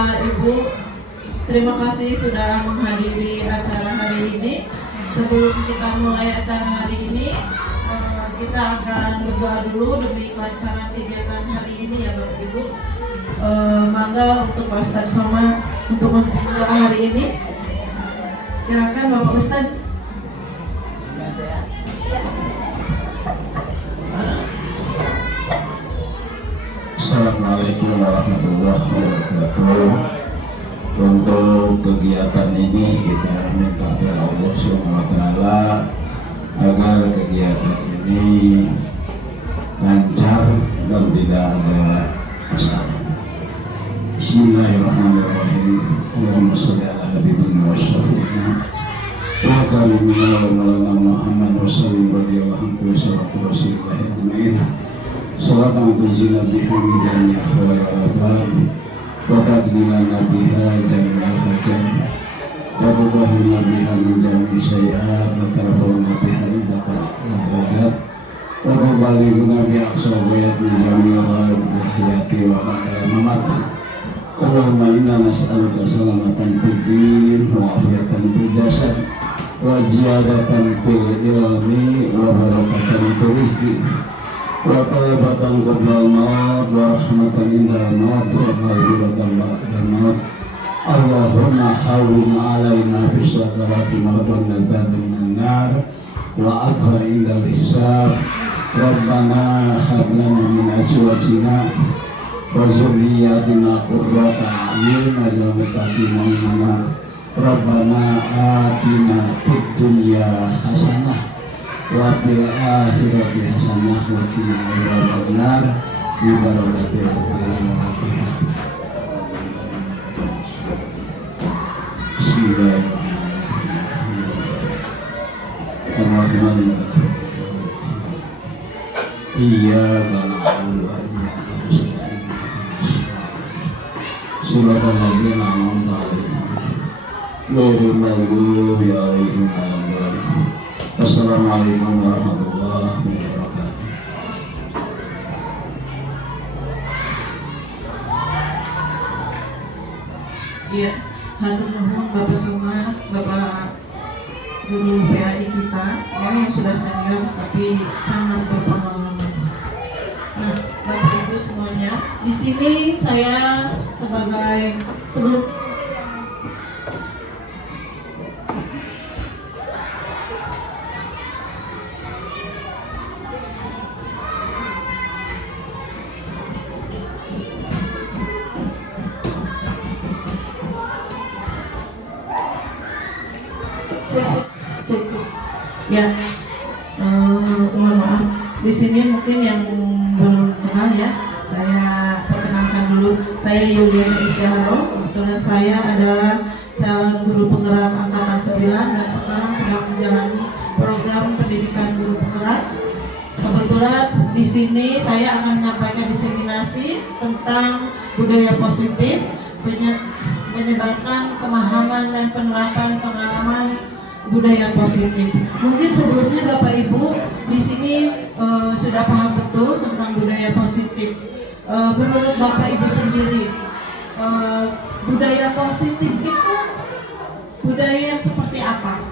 Bapak Ibu, terima kasih sudah menghadiri acara hari ini. Sebelum kita mulai acara hari ini, kita akan berdoa dulu demi kelancaran kegiatan hari ini ya Bapak Ibu. Mangga untuk Pak Ustadz Somad untuk memimpin doa hari ini. Silakan Bapak Ustadz. Assalamualaikum warahmatullahi wabarakatuh. Untuk kegiatan ini kita minta kepada Allah Subhanahu wa taala agar kegiatan ini lancar dan tidak ada masalah. Bismillahirrahmanirrahim. Allahumma shalli ala habibina wa syafiina wa kalimina wa maulana Muhammad wa sallim radhiyallahu anhu salatu rasulillah ajmain. Salatan tujina biha min jami' ahwali al-abad wa taqdimana biha jami' al-hajat wa tudahhirna biha min jami' syai'at wa tarfa'una biha indaka al-darajat wa tuballighuna bi aqsal ghayat min jami' al-halal bil hayati wa ba'da al-mamat. Allahumma inna nas'aluka salamatan fid din wa afiyatan fil jasad wa ziyadatan fil ilmi wa barakatan fil rizqi wa taubatan qabla al-maut wa rahmatan indal maut wa maghfiratan ba'dal maut. Allahumma hawwin 'alaina bis sakarati mawtan nadatan minan nar wa adha indal hisab. Rabbana hab lana min azwajina wa dzurriyyatina qurrata a'yun waj'alna lil muttaqina imama. Rabbana atina fid dunya hasanah wa fil akhirati hasanah wa qina adzabannar bi barakatil Fatihah. Bismillahirrahmanirrahim. Iyyaka na'budu wa iyyaka nasta'in. Shiratal ladzina an'amta 'alaihim ghairil maghdubi 'alaihim waladdallin. Assalamualaikum warahmatullahi wabarakatuh. Ya, hatur nuhun Bapak semua, Bapak guru PAI kita ya, yang sudah senior tapi sangat berpengalaman. Nah, Bapak Ibu semuanya, di sini saya sebagai sebelum ya, mohon maaf. Di sini mungkin yang belum kenal ya, saya perkenalkan dulu. Saya Yuliana Istiharo. Kebetulan saya adalah calon guru penggerak angkatan 9 dan sekarang sedang menjalani program pendidikan guru penggerak. Kebetulan di sini saya akan menyampaikan diseminasi tentang budaya positif, menyebarkan pemahaman dan penerapan pengalaman budaya positif. Mungkin sebelumnya Bapak Ibu di sini sudah paham betul tentang budaya positif. Menurut Bapak Ibu sendiri, budaya positif itu budaya yang seperti apa?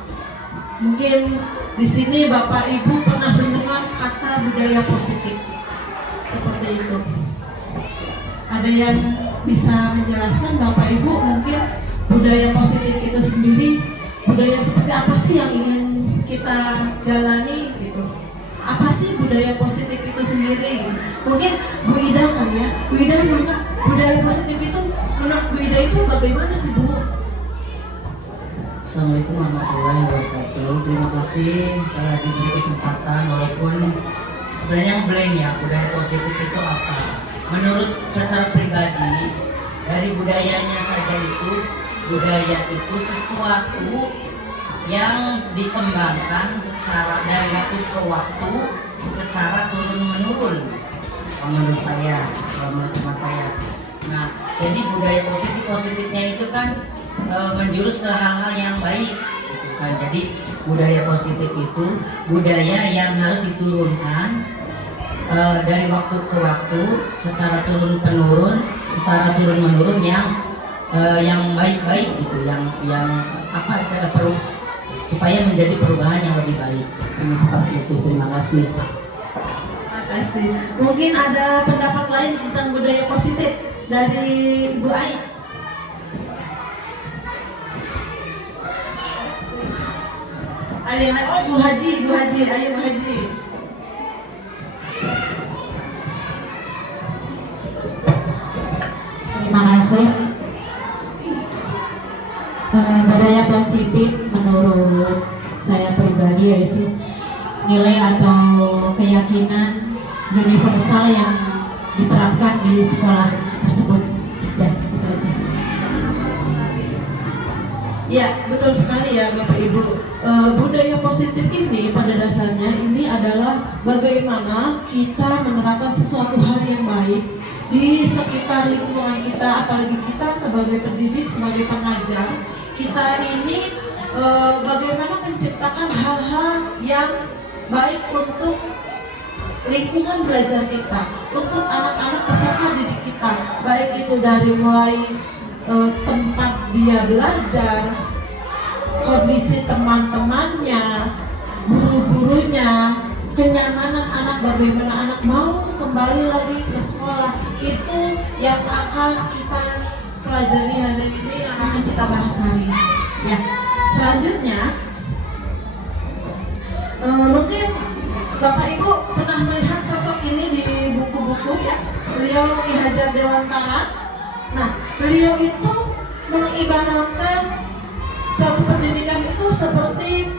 Mungkin di sini Bapak Ibu pernah mendengar kata budaya positif seperti itu. Ada yang bisa menjelaskan Bapak Ibu mungkin budaya positif itu sendiri? Budaya seperti apa sih yang ingin kita jalani gitu? Apa sih budaya positif itu sendiri? Mungkin Bu Ida kali ya. Bu Ida maka budaya positif itu menurut Bu Ida itu bagaimana sih Bu? Assalamualaikum warahmatullahi wabarakatuh. Terima kasih telah diberi kesempatan walaupun sebenarnya blank ya, budaya positif itu apa? Menurut secara pribadi dari budayanya saja itu, budaya itu sesuatu yang dikembangkan secara dari waktu ke waktu secara turun menurun. Menurut saya, menurut teman saya. Nah, jadi budaya positifnya itu kan menjurus ke hal-hal yang baik, gitu kan. Jadi budaya positif itu budaya yang harus diturunkan dari waktu ke waktu secara turun menurun yang yang baik-baik gitu, yang apa perlu supaya menjadi perubahan yang lebih baik. Ini seperti itu. Terima kasih. Terima kasih. Mungkin ada pendapat lain tentang budaya positif dari Bu Ai. Ada yang lain? Oh, Bu Haji, ayo Bu Haji. Terima kasih. Budaya positif menurut saya pribadi yaitu nilai atau keyakinan universal yang diterapkan di sekolah tersebut. Ya, itu aja. Ya, betul sekali ya Bapak Ibu. Budaya positif ini pada dasarnya ini adalah bagaimana kita menerapkan sesuatu hal yang baik di sekitar lingkungan kita, apalagi kita sebagai pendidik, sebagai pengajar, kita ini bagaimana menciptakan hal-hal yang baik untuk lingkungan belajar kita, untuk anak-anak peserta didik kita, baik itu dari mulai tempat dia belajar, kondisi teman-temannya, guru-gurunya, kenyamanan anak, bagaimana anak mau kembali lagi ke sekolah, itu yang akan kita pelajari hari ini, yang akan kita bahas hari ini. Ya, selanjutnya mungkin Bapak Ibu pernah melihat sosok ini di buku-buku ya, beliau Ki Hajar Dewantara. Nah, beliau itu mengibaratkan suatu pendidikan itu seperti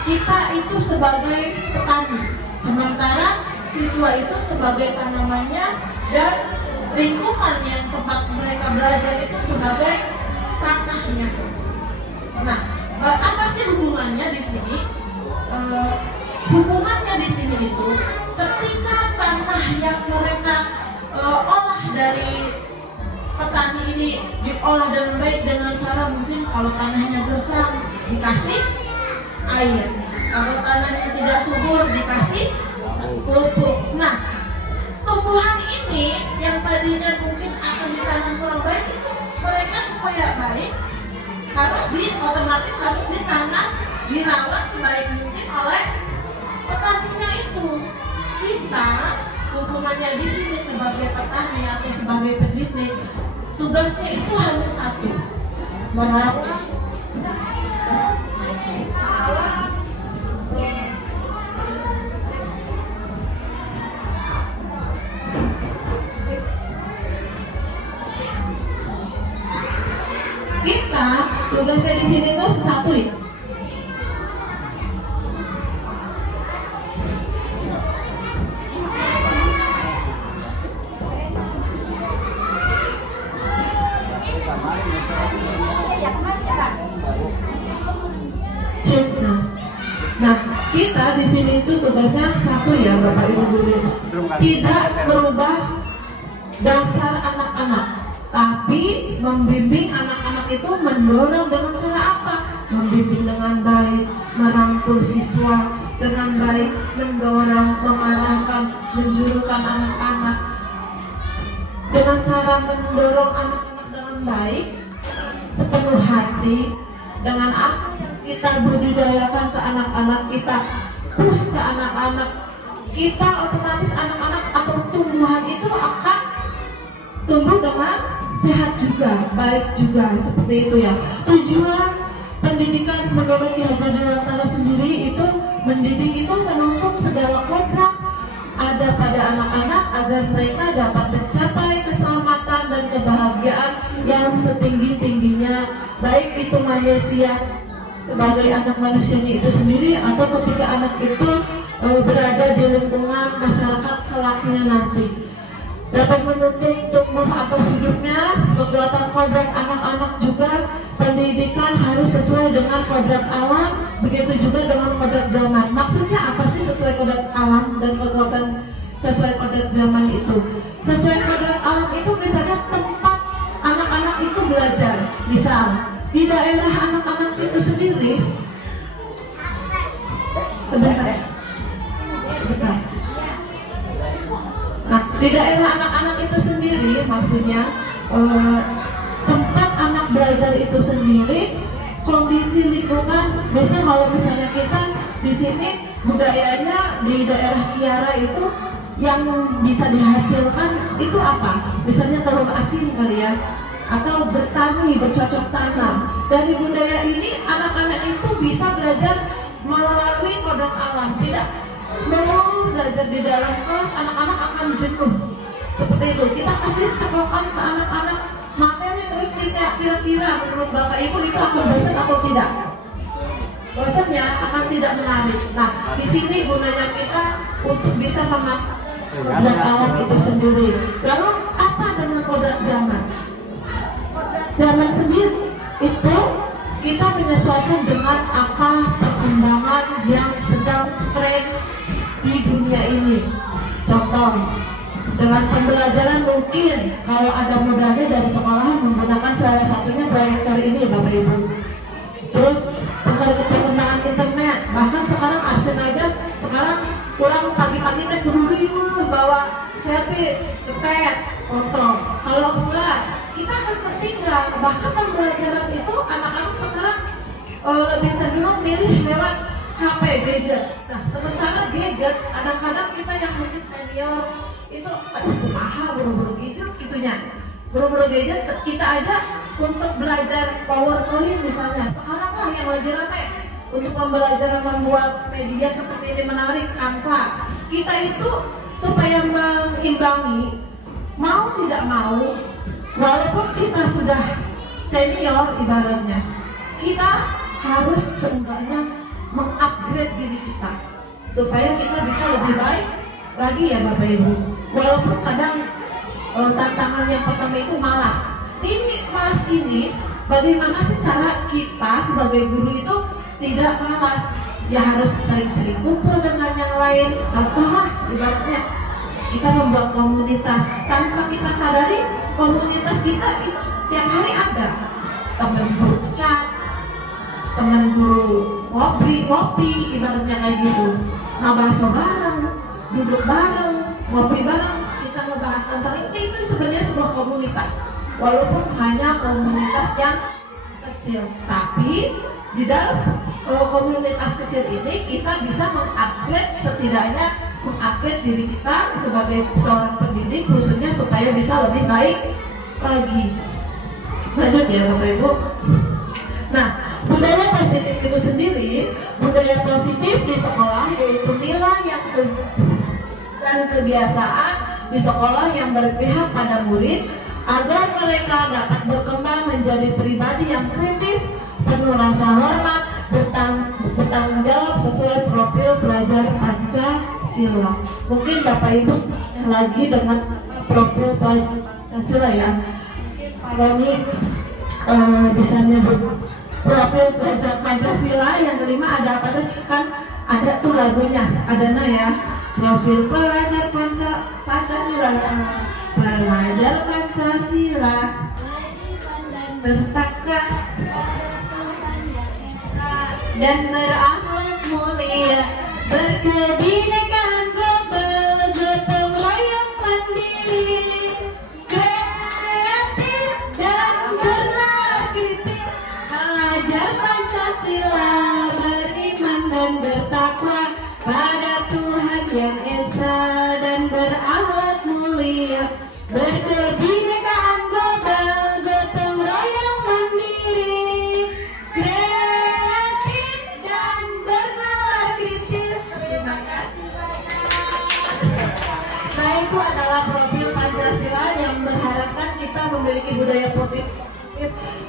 kita itu sebagai petani, sementara siswa itu sebagai tanamannya, dan lingkungan yang tempat mereka belajar itu sebagai tanahnya. Nah, apa sih hubungannya di sini? Hubungannya di sini itu ketika tanah yang mereka olah dari petani ini diolah dengan baik dengan cara mungkin kalau tanahnya gersang dikasih air, kalau tanahnya tidak subur dikasih pupuk. Nah, tumbuhan ini yang tadinya mungkin akan ditanam kurang baik itu mereka supaya baik otomatis harus ditanam, dirawat sebaik mungkin oleh petaninya itu. Kita hubungannya di sini sebagai petani atau sebagai pendidik, tugasnya itu hanya satu, merawat kita, tugasnya di sini tuh satu ya. Nah, kita di sini itu tugasnya satu ya, Bapak Ibu guru, tidak merubah dasar anak-anak, tapi membimbing anak-anak itu mendorong dengan cara apa? Membimbing dengan baik, merangkul siswa dengan baik, mendorong, mengarahkan, menjurukan anak-anak dengan cara mendorong anak-anak dengan baik, sepenuh hati, dengan apa yang kita budidayakan ke anak-anak kita, push ke anak-anak kita, otomatis anak-anak atau tumbuhan itu akan tumbuh dengan sehat juga, baik juga, seperti itu ya. Tujuan pendidikan menurut Ki Hajar Dewantara sendiri itu mendidik itu menuntut segala kodrat ada pada anak-anak agar mereka dapat mencapai keselamatan dan kebahagiaan yang setinggi-tingginya, baik itu manusia sebagai anak manusianya itu sendiri atau ketika anak itu berada di lingkungan masyarakat kelaknya nanti, dapat menuntut tumbuh atau hidupnya, kekuatan kodrat anak-anak juga. Pendidikan harus sesuai dengan kodrat alam, begitu juga dengan kodrat zaman. Maksudnya apa sih sesuai kodrat alam dan kekuatan sesuai kodrat zaman itu? Sesuai kodrat alam itu misalnya tempat anak-anak itu belajar, misal di daerah anak-anak itu sendiri. Sebentar. Nah, Di daerah anak-anak itu sendiri, maksudnya tempat anak belajar itu sendiri, kondisi lingkungan. Biasanya kalau misalnya kita di sini budayanya di daerah Kiara itu yang bisa dihasilkan itu apa? Misalnya telur asin kali ya, atau bertani, bercocok tanam. Dari budaya ini anak-anak itu bisa belajar melalui kodok alam, tidak melulu belajar di dalam kelas. Anak-anak akan jenuh seperti itu. Kita kasih cekokan ke anak-anak materi terus kita kira-kira menurut Bapak Ibu itu akan bosan atau tidak? Bosannya akan tidak menarik. Nah, di sini gunanya kita untuk bisa memanfaatkan kodok alam itu sendiri. Lalu apa dengan kodok zaman? Kodok zaman sendiri itu kita menyesuaikan dengan apa perkembangan yang sedang tren di dunia ini. Contoh, dengan pembelajaran mungkin kalau ada modalnya dari sekolah menggunakan salah satunya proyektor ini Bapak Ibu. Terus perkembangan internet, bahkan sekarang absen aja, sekarang pulang pagi-pagi teh kudu riweuh bawa selfie, cetek, foto. Kalau enggak, kita akan tertinggal. Bahkan pembelajaran itu anak-anak sekarang lebih cenderung milih lewat HP, gadget. Nah, sementara gadget, kadang-kadang kita yang mungkin senior itu, aduh mahal buru-buru gadget gitunya. Buru-buru gadget kita aja untuk belajar PowerPoint misalnya. Sekarang lah yang lagi rame untuk pembelajaran membuat media seperti ini menarik, Canva. Kita itu supaya mengimbangi, mau tidak mau, walaupun kita sudah senior ibaratnya, kita harus seenggaknya mengupgrade diri kita supaya kita bisa lebih baik lagi ya Bapak Ibu. Walaupun kadang tantangan yang pertama itu malas. Ini malas ini bagaimana sih cara kita sebagai guru itu tidak malas? Ya harus sering-sering kumpul dengan yang lain. Contoh lah ibaratnya kita membuat komunitas, tanpa kita sadari komunitas kita itu tiap hari ada teman grup chat, teman guru ngopi ibaratnya kayak gitu, ngobrol bareng, duduk bareng, ngopi bareng, kita ngebahas tentang ini. Itu sebenarnya sebuah komunitas, walaupun hanya komunitas yang kecil, tapi di dalam komunitas kecil ini kita bisa mengupgrade, setidaknya mengupgrade diri kita sebagai seorang pendidik khususnya supaya bisa lebih baik lagi. Lanjut ya Bapak Ibu. Nah, budaya positif itu sendiri, budaya positif di sekolah yaitu nilai yang dan kebiasaan di sekolah yang berpihak pada murid agar mereka dapat berkembang menjadi pribadi yang kritis, penuh rasa hormat, bertanggung jawab sesuai profil pelajar Pancasila. Mungkin Bapak Ibu lagi dengan profil pelajar Pancasila ya. Pak Roni bisa nyebut profil pelajar Pancasila yang kelima ada apa sih? Kan ada tuh lagunya, ada ya. Profil pelajar Pancasila, pelajar Pancasila, bertakwa dan berakhlak mulia, berkebinekaan global, gotong royong mandiri, kreatif dan bernalar kritis, belajar Pancasila, beriman dan bertakwa pada Tuhan yang Esa, dan berakhlak mulia, berkebinekaan global, gotong royong mandiri, kreatif dan bernalar kritis. Terima kasih banyak. Nah, itu adalah profil Pancasila yang berharapkan kita memiliki budaya positif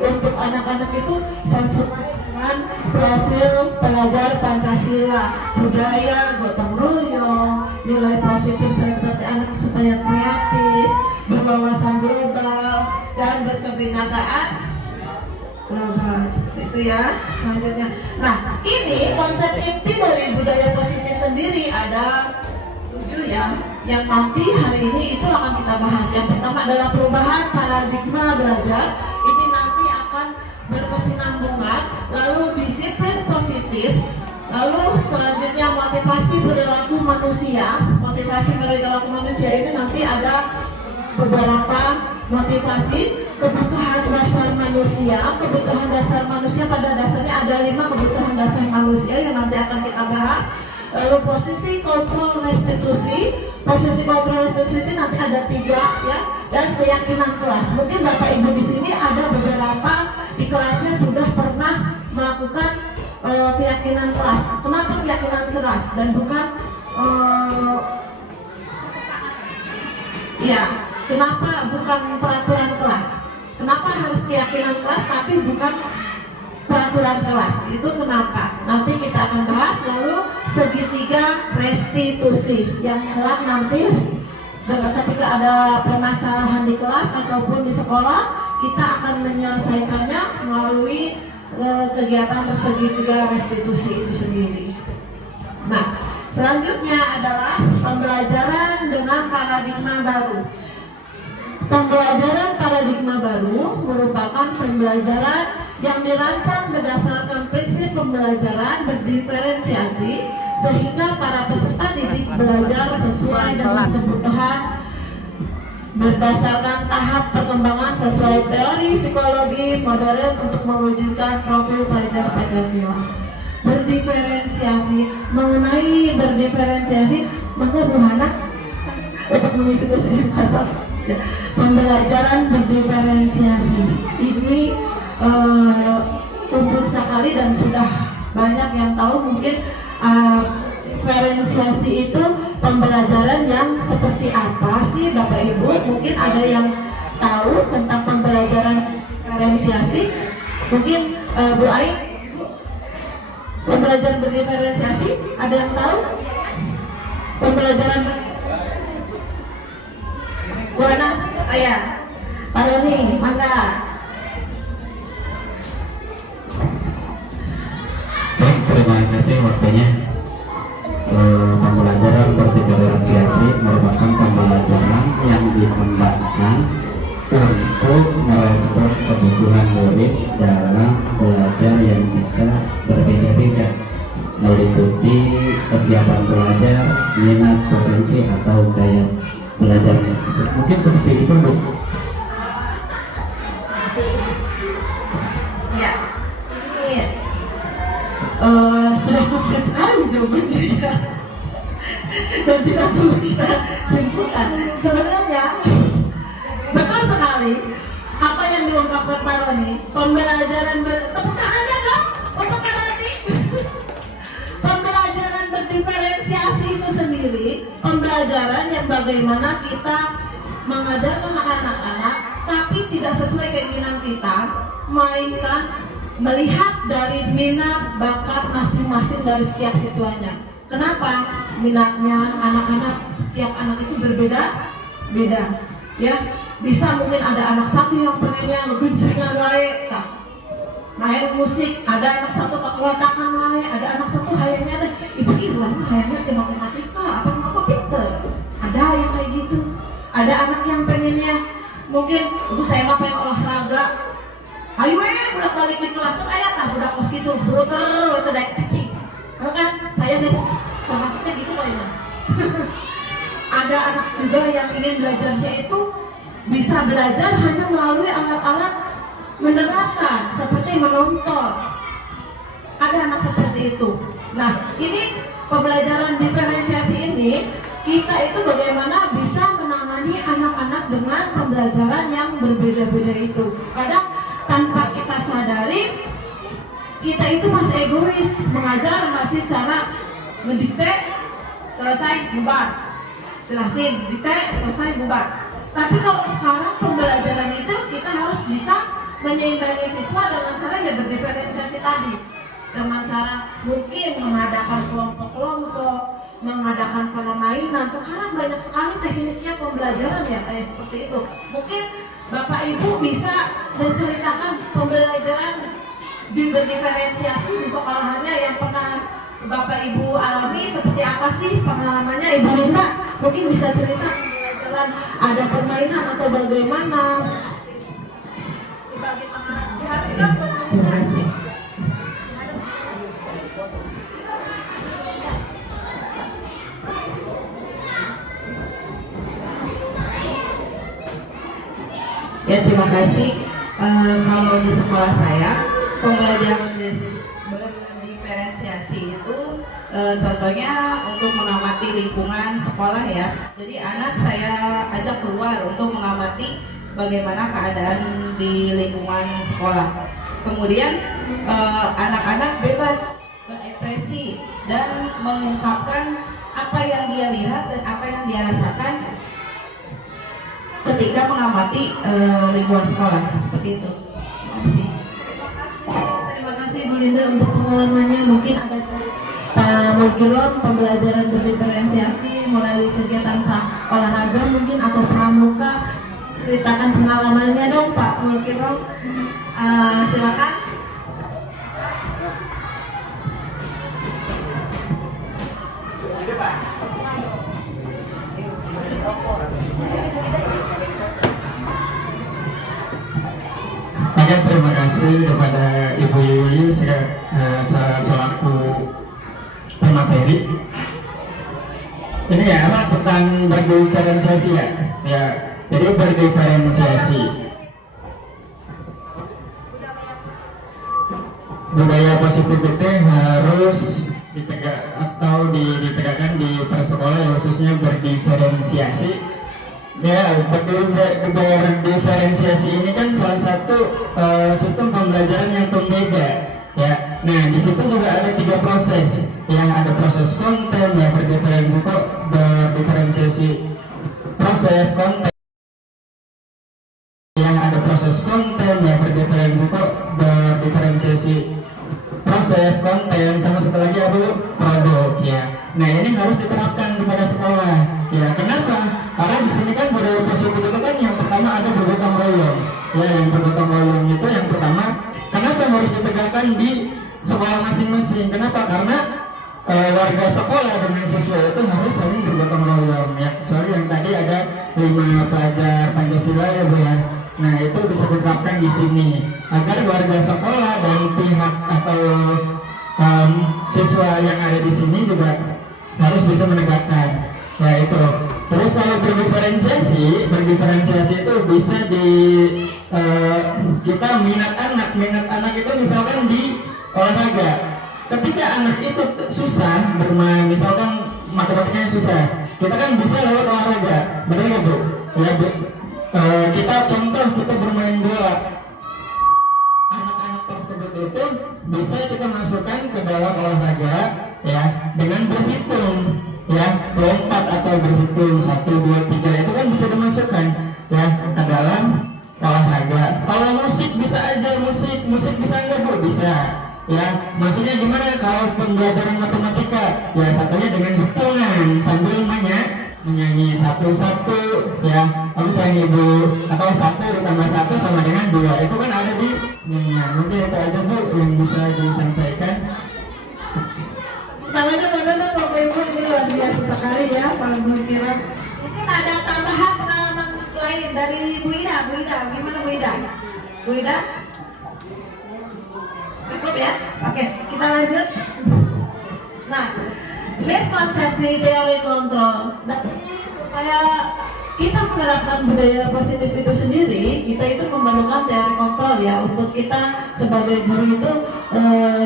untuk anak-anak itu sesuai dengan profil pelajar Pancasila, budaya gotong royong, nilai positif seperti anak supaya kreatif, berwawasan global dan berkebinekaan global, seperti itu ya. Selanjutnya, nah ini konsep inti dari budaya positif sendiri ada 7 ya, yang nanti hari ini itu akan kita bahas. Yang pertama adalah perubahan paradigma belajar, ini nanti akan berkesinambungan. Lalu disiplin positif, Lalu selanjutnya motivasi perilaku manusia. Motivasi perilaku manusia ini nanti ada beberapa motivasi. Kebutuhan dasar manusia. Kebutuhan dasar manusia pada dasarnya ada 5 kebutuhan dasar manusia yang nanti akan kita bahas. Lalu posisi kontrol restitusi. Posisi kontrol restitusi nanti ada 3 ya, dan keyakinan kelas. Mungkin Bapak Ibu di sini ada beberapa di kelasnya sudah pernah melakukan keyakinan kelas. Kenapa keyakinan kelas dan bukan ya, kenapa bukan peraturan kelas? Kenapa harus keyakinan kelas tapi bukan peraturan kelas? Itu kenapa? Nanti kita akan bahas. Lalu segitiga restitusi yang kelak nanti ketika ada permasalahan di kelas ataupun di sekolah, kita akan menyelesaikannya melalui kegiatan segitiga restitusi itu sendiri. Nah, selanjutnya adalah pembelajaran dengan paradigma baru. Pembelajaran paradigma baru merupakan pembelajaran yang dirancang berdasarkan prinsip pembelajaran berdiferensiasi sehingga para peserta didik belajar sesuai dengan kebutuhan berdasarkan tahap perkembangan sesuai teori psikologi modern untuk mewujudkan profil pelajar Pancasila. Berdiferensiasi, mengenai berdiferensiasi, maka Bu Hana untuk mengisi kursi yang kasar. Ya. Pembelajaran berdiferensiasi ini umum sekali dan sudah banyak yang tahu. Mungkin diferensiasi itu pembelajaran yang seperti apa sih Bapak Ibu? Mungkin ada yang tahu tentang pembelajaran diferensiasi. Mungkin Bu Aik, pembelajaran berdiferensiasi ada yang tahu? Pembelajaran Bu Ana, ayah, Pak Doni, mangga. Baik, terima kasih waktunya. Pembelajaran berdiferensiasi merupakan pembelajaran yang dikembangkan untuk merespon kebutuhan murid dalam belajar yang bisa berbeda-beda, meliputi kesiapan belajar, minat, potensi, atau gaya belajarnya. Mungkin seperti itu, Bu. Ya, iya. Sudah konkret sekali jawabannya ya. Dan tidak perlu kita simpulkan. Sebenarnya betul sekali apa yang diungkapkan Pak Roni. Pembelajaran tepuk tangannya dong untuk Pak Roni. Pembelajaran berdiferensiasi itu sendiri pembelajaran yang bagaimana kita mengajarkan anak-anak tapi tidak sesuai keinginan kita, melainkan melihat dari minat bakat masing-masing dari setiap siswanya. Kenapa? Minatnya anak-anak, setiap anak itu berbeda-beda. Ya, bisa mungkin ada anak satu yang pengennya ngegunjingan wae, main musik, ada anak satu kekeletakan wae, ada anak satu hayangnya teh ibu hayangnya ke matematika, apa pinter. Ada yang kayak gitu. Ada anak yang pengennya mungkin ibu saya mah pengen olahraga. Ayo budak balik di kelas kan aya tah budak kos gitu, buter itu daek cicing. Kan saya gitu, maksudnya gitu kayaknya. Ada anak juga yang ingin belajarnya itu bisa belajar hanya melalui alat-alat mendengarkan, seperti menonton. Ada anak seperti itu. Nah, ini pembelajaran diferensiasi ini, kita itu bagaimana bisa menangani anak-anak dengan pembelajaran yang berbeda-beda itu. Kadang tanpa kita sadari, kita itu masih egois, mengajar masih cara mendikte, selesai, bubar. Jelasin, dikte, selesai, bubar. Tapi kalau sekarang pembelajaran itu kita harus bisa menyeimbangi siswa dengan cara ya berdiferensiasi tadi. Dengan cara mungkin mengadakan kelompok-kelompok, mengadakan permainan. Sekarang banyak sekali tekniknya pembelajaran ya kayak seperti itu. Mungkin Bapak Ibu bisa menceritakan pembelajaran berdiferensiasi di sekolahannya yang pernah Bapak Ibu alami, seperti apa sih pengalamannya. Ibu Linda mungkin bisa cerita pembelajaran ada permainan atau bagaimana dibagi tengah. Ya, terima kasih. Kalau di sekolah saya, pembelajaran berdiferensiasi itu contohnya untuk mengamati lingkungan sekolah ya. Jadi anak saya ajak keluar untuk mengamati bagaimana keadaan di lingkungan sekolah. Kemudian anak-anak bebas berekspresi dan mengungkapkan apa yang dia lihat dan apa yang dia rasakan ketika mengamati lingkungan sekolah, seperti itu. Terima kasih. Terima kasih Bu Linda untuk pengalamannya. Mungkin ada Pak Mulkiron, pembelajaran berdiferensiasi melalui kegiatan olahraga mungkin atau pramuka. Ceritakan pengalamannya dong Pak Mulkiron. Silakan. Oke, terima kasih kepada Ibu Yuli selaku pemateri. Ini ya apa tentang berdiferensiasi ya. Ya, jadi berdiferensiasi. Budaya positif itu harus ditegakkan di persekolah, khususnya berdiferensiasi. Ya, berdiferensiasi ini kan salah satu sistem pembelajaran yang pembeda. Ya, nah di situ juga ada 3 proses. Yang ada proses konten, ya berdiferensiasi proses konten. Yang ada proses konten, ya berdiferensiasi proses konten, sama satu lagi apa produk ya. Nah ini harus diterapkan kepada sekolah. Ya kenapa? Karena di sini kan budaya positif itu kan yang pertama ada bergotong royong. Ya yang bergotong royong itu yang pertama. Kenapa harus ditegakkan di sekolah masing-masing? Kenapa? Karena warga sekolah dengan siswa itu harus saling bergotong royong. Ya kecuali yang tadi ada 5 pelajar Pancasila ya Bu ya. Nah itu bisa diterapkan di sini agar warga sekolah dan pihak atau siswa yang ada di sini juga harus bisa menegakkan. Ya itu. Terus kalau berdiferensiasi itu bisa kita minat anak itu misalkan di olahraga. Ketika anak itu susah bermain, misalkan matematikanya susah, kita kan bisa lewat olahraga, benar nggak Bu? Ya Bu. Kita bermain bola, anak-anak tersebut itu bisa kita masukkan ke dalam olahraga ya dengan berhitung ya, lompat atau berhitung 1, 2, 3 itu kan bisa dimasukkan ya ke dalam olahraga. Kalau musik bisa aja musik bisa enggak Bu? Bisa ya. Maksudnya gimana kalau pembelajaran matematika? Ya satunya dengan hitungan sambil menyanyi 1, 1 ya, aku sayang ibu, atau 1 ditambah 1 sama dengan 2 itu kan ada di nyanyian. Mungkin itu aja Bu yang bisa disampaikan. Tangannya mana Bapak Ibu, ini luar biasa sekali ya Pak Mulkiron. Mungkin ada tambahan pengalaman lain dari Bu Ida. Gimana Bu Ida? Bu Ida? Cukup ya? Oke, kita lanjut. Nah, miskonsepsi teori kontrol. Nah, supaya kita menerapkan budaya positif itu sendiri, kita itu memerlukan teori kontrol ya. Untuk kita sebagai guru itu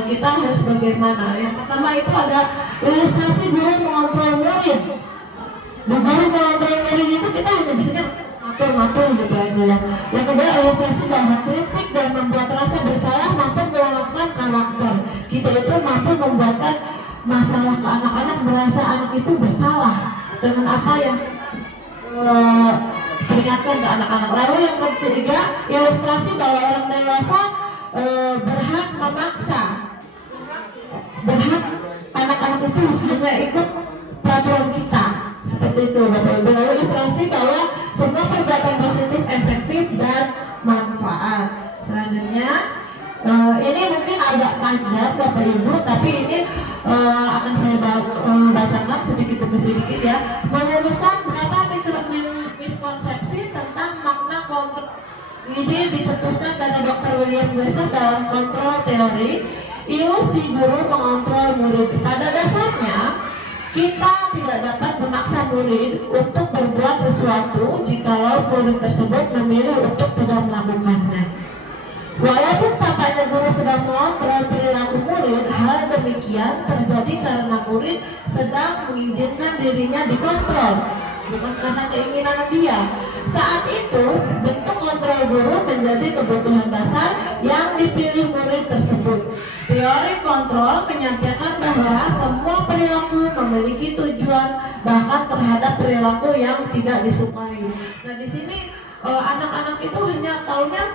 kita harus bagaimana? Yang pertama itu ada ilustrasi guru mengontrol murid. Guru mengontrol murid itu kita hanya bisa ngatur gitu aja ya. Yang kedua ilustrasi bahwa kritik dan membuat rasa bersalah mampu melelahkan karakter. Kita itu mampu membuatkan masalah ke anak-anak, merasa anak itu bersalah dengan apa yang peringatkan ke anak-anak. Lalu yang ketiga ilustrasi bahwa orang dewasa berhak memaksa, berhak anak-anak itu hanya ikut peraturan kita, seperti itu Bapak Ibu. Lalu ilustrasi bahwa semua perbuatan positif efektif dan manfaat. Selanjutnya ini mungkin agak panjang Bapak Ibu, tapi ini akan saya bacakan sedikit demi sedikit ya, meluruskan beberapa miskonsepsi tentang makna kontrol. Ini dicetuskan dari Dr. William Glasser dalam kontrol teori, ilusi guru mengontrol murid. Pada dasarnya Kita tidak dapat memaksa murid untuk berbuat sesuatu jikalau murid tersebut memilih untuk tidak melakukannya. Walaupun tampaknya guru sedang mengontrol perilaku murid, hal demikian terjadi karena murid sedang mengizinkan dirinya dikontrol, bukan karena keinginan dia. Saat itu, bentuk kontrol guru menjadi kebutuhan dasar yang dipilih murid tersebut. Teori kontrol menyatakan bahwa semua perilaku memiliki tujuan, bahkan terhadap perilaku yang tidak disukai. Nah, di sini anak-anak itu hanya taunya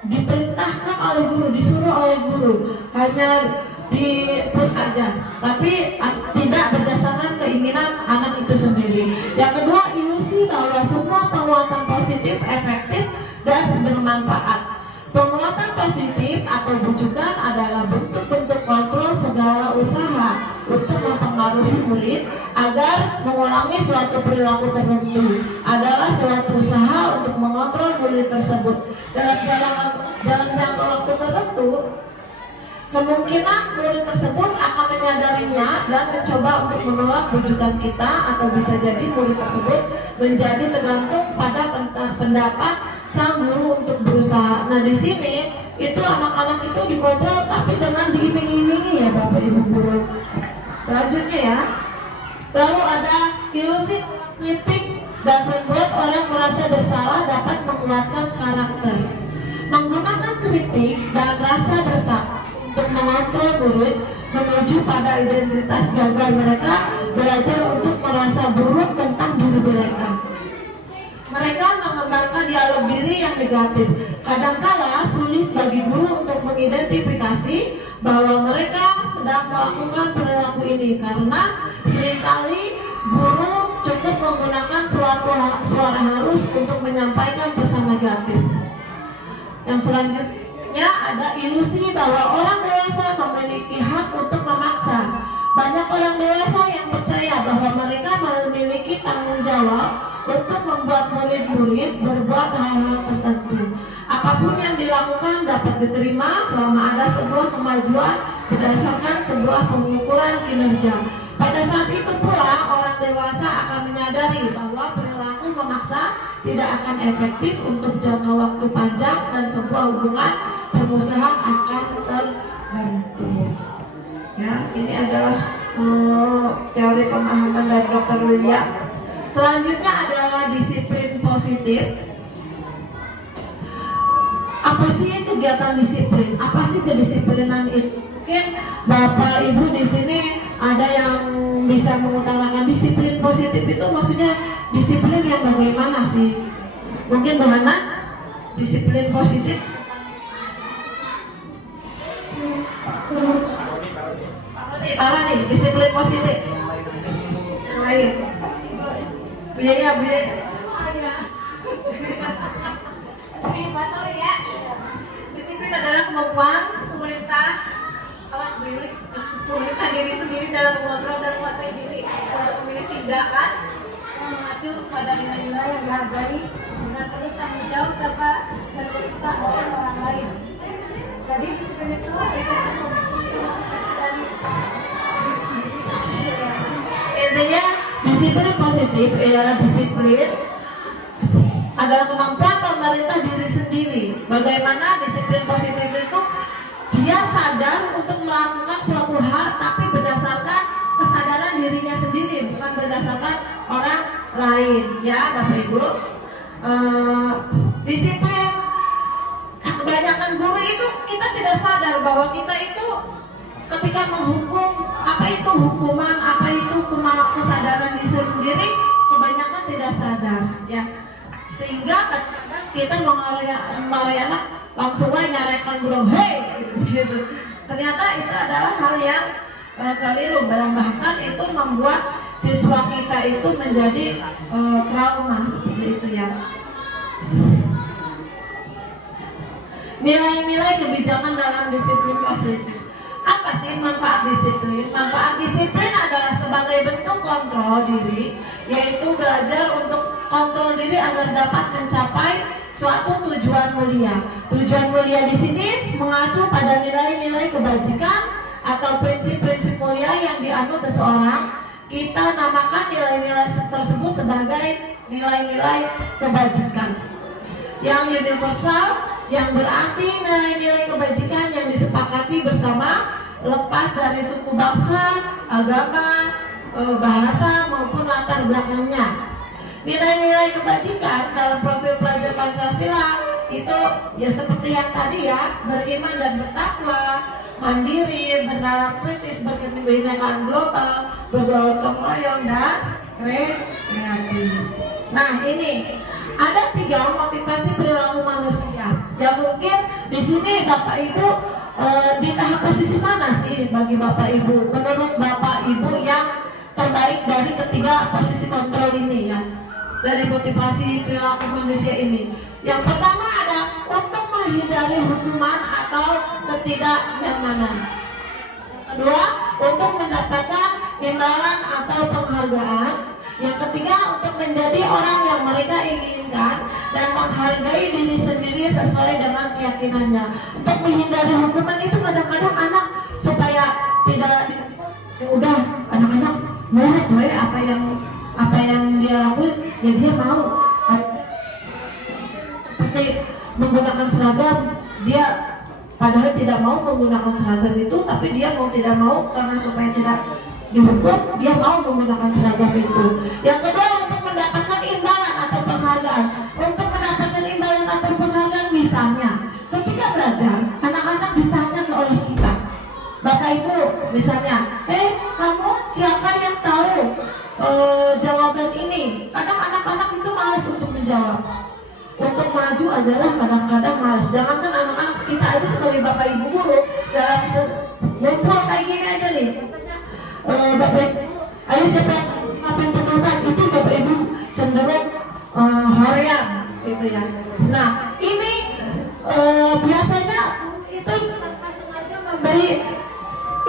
diperintahkan oleh guru, disuruh oleh guru, hanya di-push aja, tapi tidak berdasarkan keinginan anak itu sendiri. Yang kedua, ilusi bahwa semua penguatan positif efektif dan bermanfaat. Penguatan positif atau bujukan adalah bentuk-bentuk kontrol segala usaha untuk mempengaruhi murid agar mengulangi suatu perilaku tertentu adalah suatu usaha untuk mengontrol murid tersebut dalam jalan jangka waktu tertentu. Kemungkinan murid tersebut akan menyadarinya dan mencoba untuk menolak bujukan kita, atau bisa jadi murid tersebut menjadi tergantung pada pendapat sang guru untuk berusaha. Nah, di sini itu anak-anak itu dikontrol tapi dengan diiming-imingi ya Bapak Ibu guru. Selanjutnya ya, lalu ada ilusi kritik dan membuat orang merasa bersalah dapat menguatkan karakter. Menggunakan kritik dan rasa bersalah untuk mengontrol murid menuju pada identitas gagal mereka, belajar untuk merasa buruk tentang diri mereka. Mereka mengembangkan dialog diri yang negatif. Kadangkala sulit bagi guru untuk mengidentifikasi bahwa mereka sedang melakukan perilaku ini, karena seringkali guru cukup menggunakan suatu suara halus untuk menyampaikan pesan negatif. Yang selanjutnya ada ilusi bahwa orang dewasa memiliki hak untuk memaksa. Banyak orang dewasa yang percaya bahwa mereka memiliki tanggung jawab untuk membuat murid-murid berbuat hal-hal tertentu. Apapun yang dilakukan dapat diterima selama ada sebuah kemajuan berdasarkan sebuah pengukuran kinerja. Pada saat itu pula orang dewasa akan menyadari bahwa perilaku memaksa tidak akan efektif untuk jangka waktu panjang dan sebuah hubungan permusuhan akan terbentuk. Ya, ini adalah teori pemahaman dari Dr. William. Selanjutnya adalah disiplin positif. Apa sih kegiatan disiplin? Apa sih kedisiplinan itu? Mungkin Bapak Ibu di sini ada yang bisa mengutarakan disiplin positif itu maksudnya disiplin yang bagaimana sih? Mungkin Bu Hana, disiplin positif. Parah nih, disiplin positif. Yang lain. Biaya. Disiplin adalah kemampuan pemerintah diri sendiri dalam mengontrol dan menguasai diri untuk memilih tindakan yang mengacu pada nilai-nilai yang dihargai dengan penuh tanggung jawab dapat berkenan oleh orang lain. Jadi disiplin itu intinya disiplin positif adalah disiplin adalah kemampuan pemerintah diri sendiri. Bagaimana disiplin positif itu dia sadar untuk melakukan suatu hal tapi berdasarkan kesadaran dirinya sendiri, bukan berdasarkan orang lain, ya Bapak Ibu. Disiplin kebanyakan guru itu kita tidak sadar bahwa kita itu ketika menghukum, apa itu hukuman, apa itu kesadaran diri sendiri, kebanyakan tidak sadar, ya. Sehingga kadang-kadang kita memarahi anak langsung aja nyarikan burung, hei, gitu. Ternyata itu adalah hal yang keliru, bahkan itu membuat siswa kita itu menjadi trauma seperti itu ya. Nilai-nilai kebijakan dalam disiplin positif. Apa sih manfaat disiplin? Manfaat disiplin adalah sebagai bentuk kontrol diri, yaitu belajar untuk kontrol diri agar dapat mencapai suatu tujuan mulia. Tujuan mulia di sini mengacu pada nilai-nilai kebajikan atau prinsip-prinsip mulia yang dianut seseorang, kita namakan nilai-nilai tersebut sebagai nilai-nilai kebajikan yang universal, yang berarti nilai-nilai kebajikan yang disepakati bersama, lepas dari suku bangsa, agama, bahasa maupun latar belakangnya. Nilai-nilai kebajikan dalam profil pelajar Pancasila itu ya seperti yang tadi ya, beriman dan bertakwa, mandiri, bernalar kritis, berkebinekaan global, bergaul gotong royong, dan kreatif. Nah, ini ada 3 motivasi perilaku manusia. Ya mungkin di sini Bapak Ibu di tahap posisi mana sih bagi Bapak Ibu? Menurut Bapak Ibu yang terbaik dari ketiga posisi kontrol ini ya, dari motivasi perilaku manusia ini. Yang pertama ada untuk menghindari hukuman atau ketidaknyamanan. Kedua, untuk mendapatkan imbalan atau penghargaan. Yang ketiga, untuk menjadi orang yang mereka inginkan dan menghargai diri sendiri sesuai dengan keyakinannya. Untuk menghindari hukuman itu kadang-kadang anak supaya tidak ya udah anak-anak nurut apa yang dia lakuin ya dia mau. Seperti menggunakan seragam, dia padahal tidak mau menggunakan seragam itu, tapi dia mau tidak mau karena supaya tidak dihukum, dia mau menggunakan seragam itu. Yang kedua, untuk mendapatkan imbalan atau penghargaan. Untuk mendapatkan imbalan atau penghargaan, misalnya ketika belajar, anak-anak ditanya oleh kita, Bapak Ibu, misalnya, kamu siapa yang tahu jawaban ini? Kadang anak-anak itu malas untuk menjawab. Untuk maju adalah kadang-kadang malas. Jangankan anak-anak, kita aja sebagai Bapak Ibu guru dalam ngumpul kayak gini aja nih. Bapak Ibu, ayo siapa ngapain penonton itu Bapak Ibu cenderung horean gitu ya. Nah ini biasanya itu tanpa sengaja memberi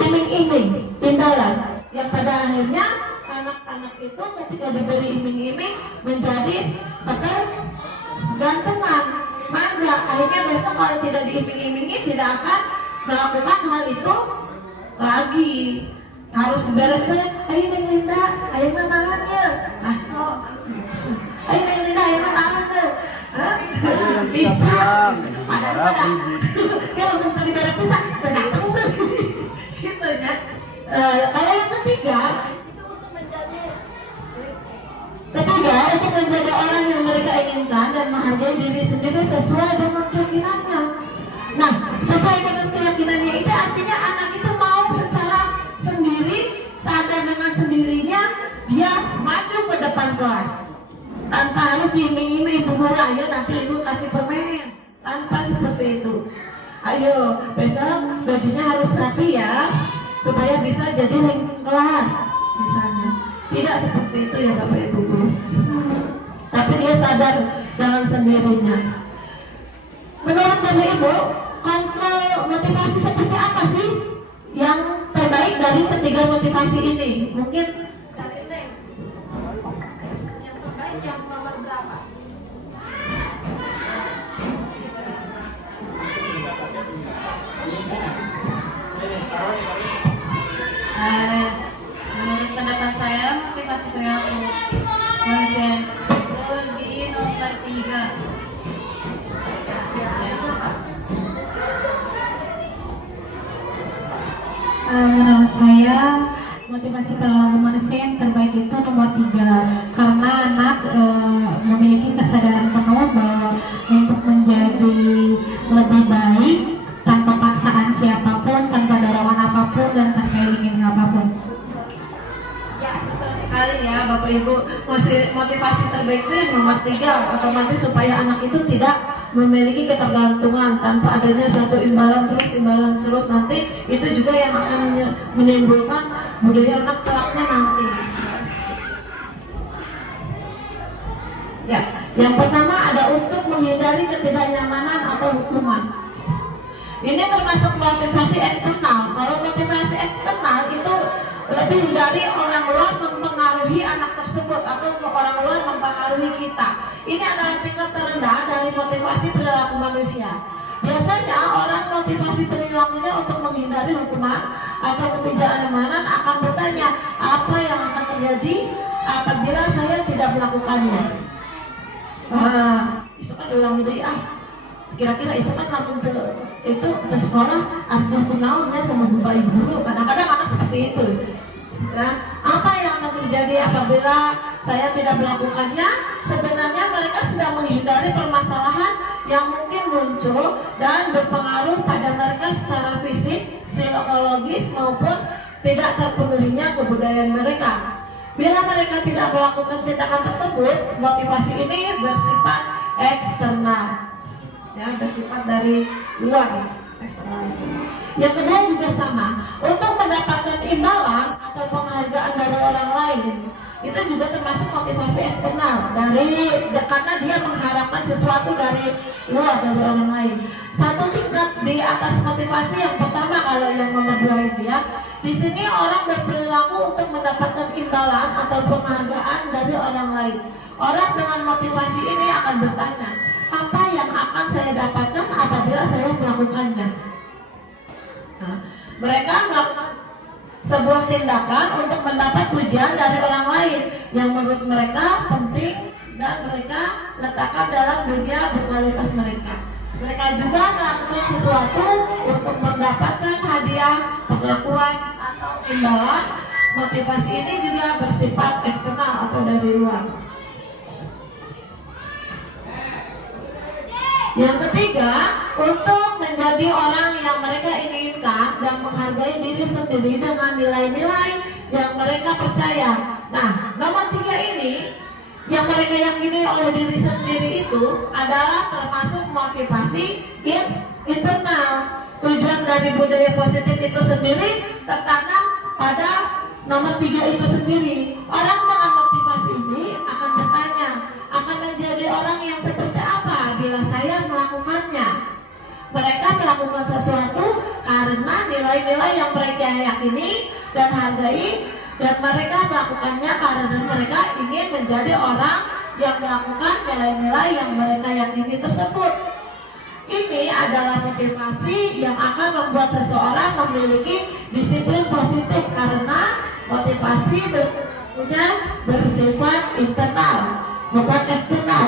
iming-iming, imbalan yang pada akhirnya anak-anak itu ketika diberi iming-iming menjadi ketergantungan, manja. Akhirnya besok kalau tidak diiming-imingi tidak akan melakukan hal itu lagi. Harus dibayar misalnya, ayo Neng Linda, ayo nangan ya, masuk. Ayo Neng Linda, ayo nangan ya, bisa. Padahal kalau belum dibayar bisa, tidak perlu. Gitu ya. Kalau yang ketiga, untuk menjadi orang yang mereka inginkan dan menghargai diri sendiri sesuai dengan keyakinannya. Nah, sesuai dengan keyakinannya itu artinya anak itu mau secara sendiri, sadar dengan sendirinya dia maju ke depan kelas tanpa harus diiming-iming ibu guru, ayo nanti ibu kasih permen, tanpa seperti itu. Ayo besok bajunya harus rapi ya supaya bisa jadi ranking kelas misalnya. Tidak seperti itu ya Bapak Ibu guru, tapi dia sadar dengan sendirinya. Menurut Bapak Ibu, kontrol motivasi seperti apa sih yang terbaik dari ketiga motivasi ini? Mungkin dari Neng, yang terbaik yang nomor berapa? Menurut pendapat saya, motivasi perilaku manusia itu di nomor 3. Menurut saya motivasi perilaku manusia yang terbaik itu nomor 3, karena anak memiliki kesadaran penuh bahwa untuk menjadi lebih baik tanpa paksaan siapapun, tanpa dorongan apapun, dan tanpa iming-iming apapun. Ya betul sekali ya Bapak Ibu. Motivasi terbaik itu yang nomor 3, otomatis supaya anak itu tidak memiliki ketergantungan tanpa adanya satu imbalan terus nanti itu juga yang akan menimbulkan budaya anak kelaknya nanti. Ya, yang pertama ada untuk menghindari ketidaknyamanan atau hukuman. Ini termasuk motivasi eksternal. Kalau motivasi eksternal itu lebih dari orang luar mempengaruhi anak tersebut atau orang luar mempengaruhi kita. Ini adalah tingkat terendah dari motivasi perilaku manusia. Biasanya orang motivasi perilakunya untuk menghindari hukuman atau ketidaknyamanan akan bertanya apa yang akan terjadi apabila saya tidak melakukannya. Itu kan ulang ide kira-kira itu kan langsung itu ke sekolah artinya kunaonnya sama bapak ibu guru. Kadang-kadang anak seperti itu. Nah, apa yang akan terjadi apabila saya tidak melakukannya? Sebenarnya mereka sedang menghindari permasalahan yang mungkin muncul dan berpengaruh pada mereka secara fisik, psikologis maupun tidak terpenuhinya kebudayaan mereka. Bila mereka tidak melakukan tindakan tersebut, motivasi ini bersifat eksternal, ya, bersifat dari luar. Eksternal itu. Yang kedua juga sama, untuk mendapatkan imbalan atau penghargaan dari orang lain itu juga termasuk motivasi eksternal karena dia mengharapkan sesuatu dari luar dari orang lain. Satu tingkat di atas motivasi yang pertama kalau yang nomor 2 ini ya. Di sini orang berperilaku untuk mendapatkan imbalan atau penghargaan dari orang lain. Orang dengan motivasi ini akan bertanya, apa yang akan saya dapatkan apabila saya melakukannya? Nah, mereka melakukan sebuah tindakan untuk mendapat pujian dari orang lain yang menurut mereka penting dan mereka letakkan dalam dunia berkualitas mereka. Mereka juga melakukan sesuatu untuk mendapatkan hadiah, pengakuan atau imbalan. Motivasi ini juga bersifat eksternal atau dari luar. Yang ketiga, untuk menjadi orang yang mereka inginkan dan menghargai diri sendiri dengan nilai-nilai yang mereka percaya. Nah, nomor 3 ini yang mereka yakini oleh diri sendiri itu adalah termasuk motivasi internal. Tujuan dari budaya positif itu sendiri tertanam pada nomor 3 itu sendiri. Orang dengan motivasi ini akan bertanya, akan menjadi orang yang seperti apa bila saya melakukannya. Mereka melakukan sesuatu karena nilai-nilai yang mereka yakini dan hargai, dan mereka melakukannya karena mereka ingin menjadi orang yang melakukan nilai-nilai yang mereka yakini tersebut. Ini adalah motivasi yang akan membuat seseorang memiliki disiplin positif karena motivasi bersifat internal, bukan eksternal.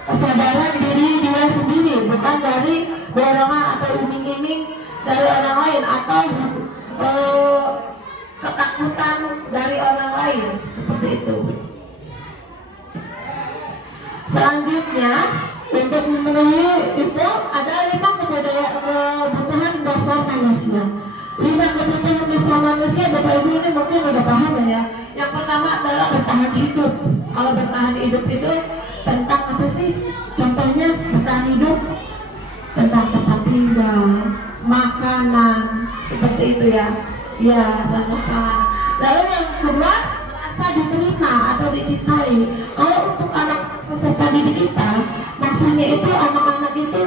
Kesadaran diri dia sendiri, bukan dari dorongan atau iming-iming dari orang lain atau ketakutan dari orang lain, seperti itu. Selanjutnya, untuk memenuhi itu ada 5 kebutuhan dasar manusia. 5 kebutuhan dasar manusia, Bapak Ibu ini mungkin udah paham ya. Yang pertama adalah bertahan hidup. Kalau bertahan hidup itu tentang apa sih? Contohnya bertahan hidup tentang tempat tinggal, makanan, seperti itu ya. Ya, sarapan. Lalu yang kedua, merasa diterima atau dicintai. Kalau untuk anak peserta didik kita, maksudnya itu anak-anak itu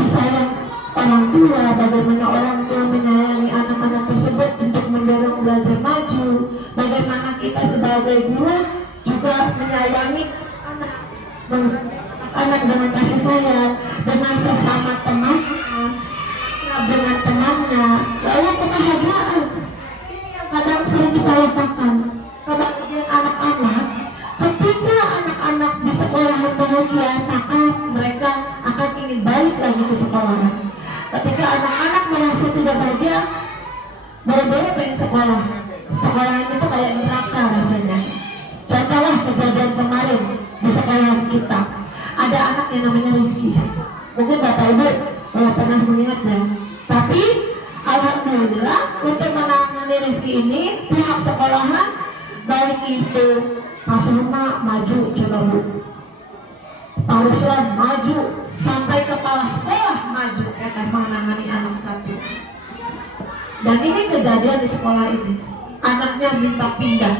disayang orang tua, bagaimana orang tua menyayangi anak-anak tersebut untuk mendorong belajar maju, bagaimana kita sebagai guru juga menyayangi anak dengan kasih sayang, dengan sesama temannya, dengan temannya. Lalu kebahagiaan ini yang kadang sering kita lupakan. Kebahagiaan anak-anak, ketika anak-anak di sekolahan bahagia, maka mereka akan ingin balik lagi ke sekolahan. Ketika anak-anak merasa tidak bahagia, baru-baru pengen sekolah. Sekolahan itu kayak neraka rasanya. Contohlah kejadian kemarin di sekolahan kita. Ada anak yang namanya Rizky. Mungkin Bapak Ibu pernah mengingatnya. Tapi alhamdulillah untuk menangani Rizky ini, pihak sekolahan baik itu Pak Soma maju, coba Bu, Pak Ruslan maju, sampai kepala sekolah maju menangani anak satu. Dan ini kejadian di sekolah ini. Anaknya minta pindah.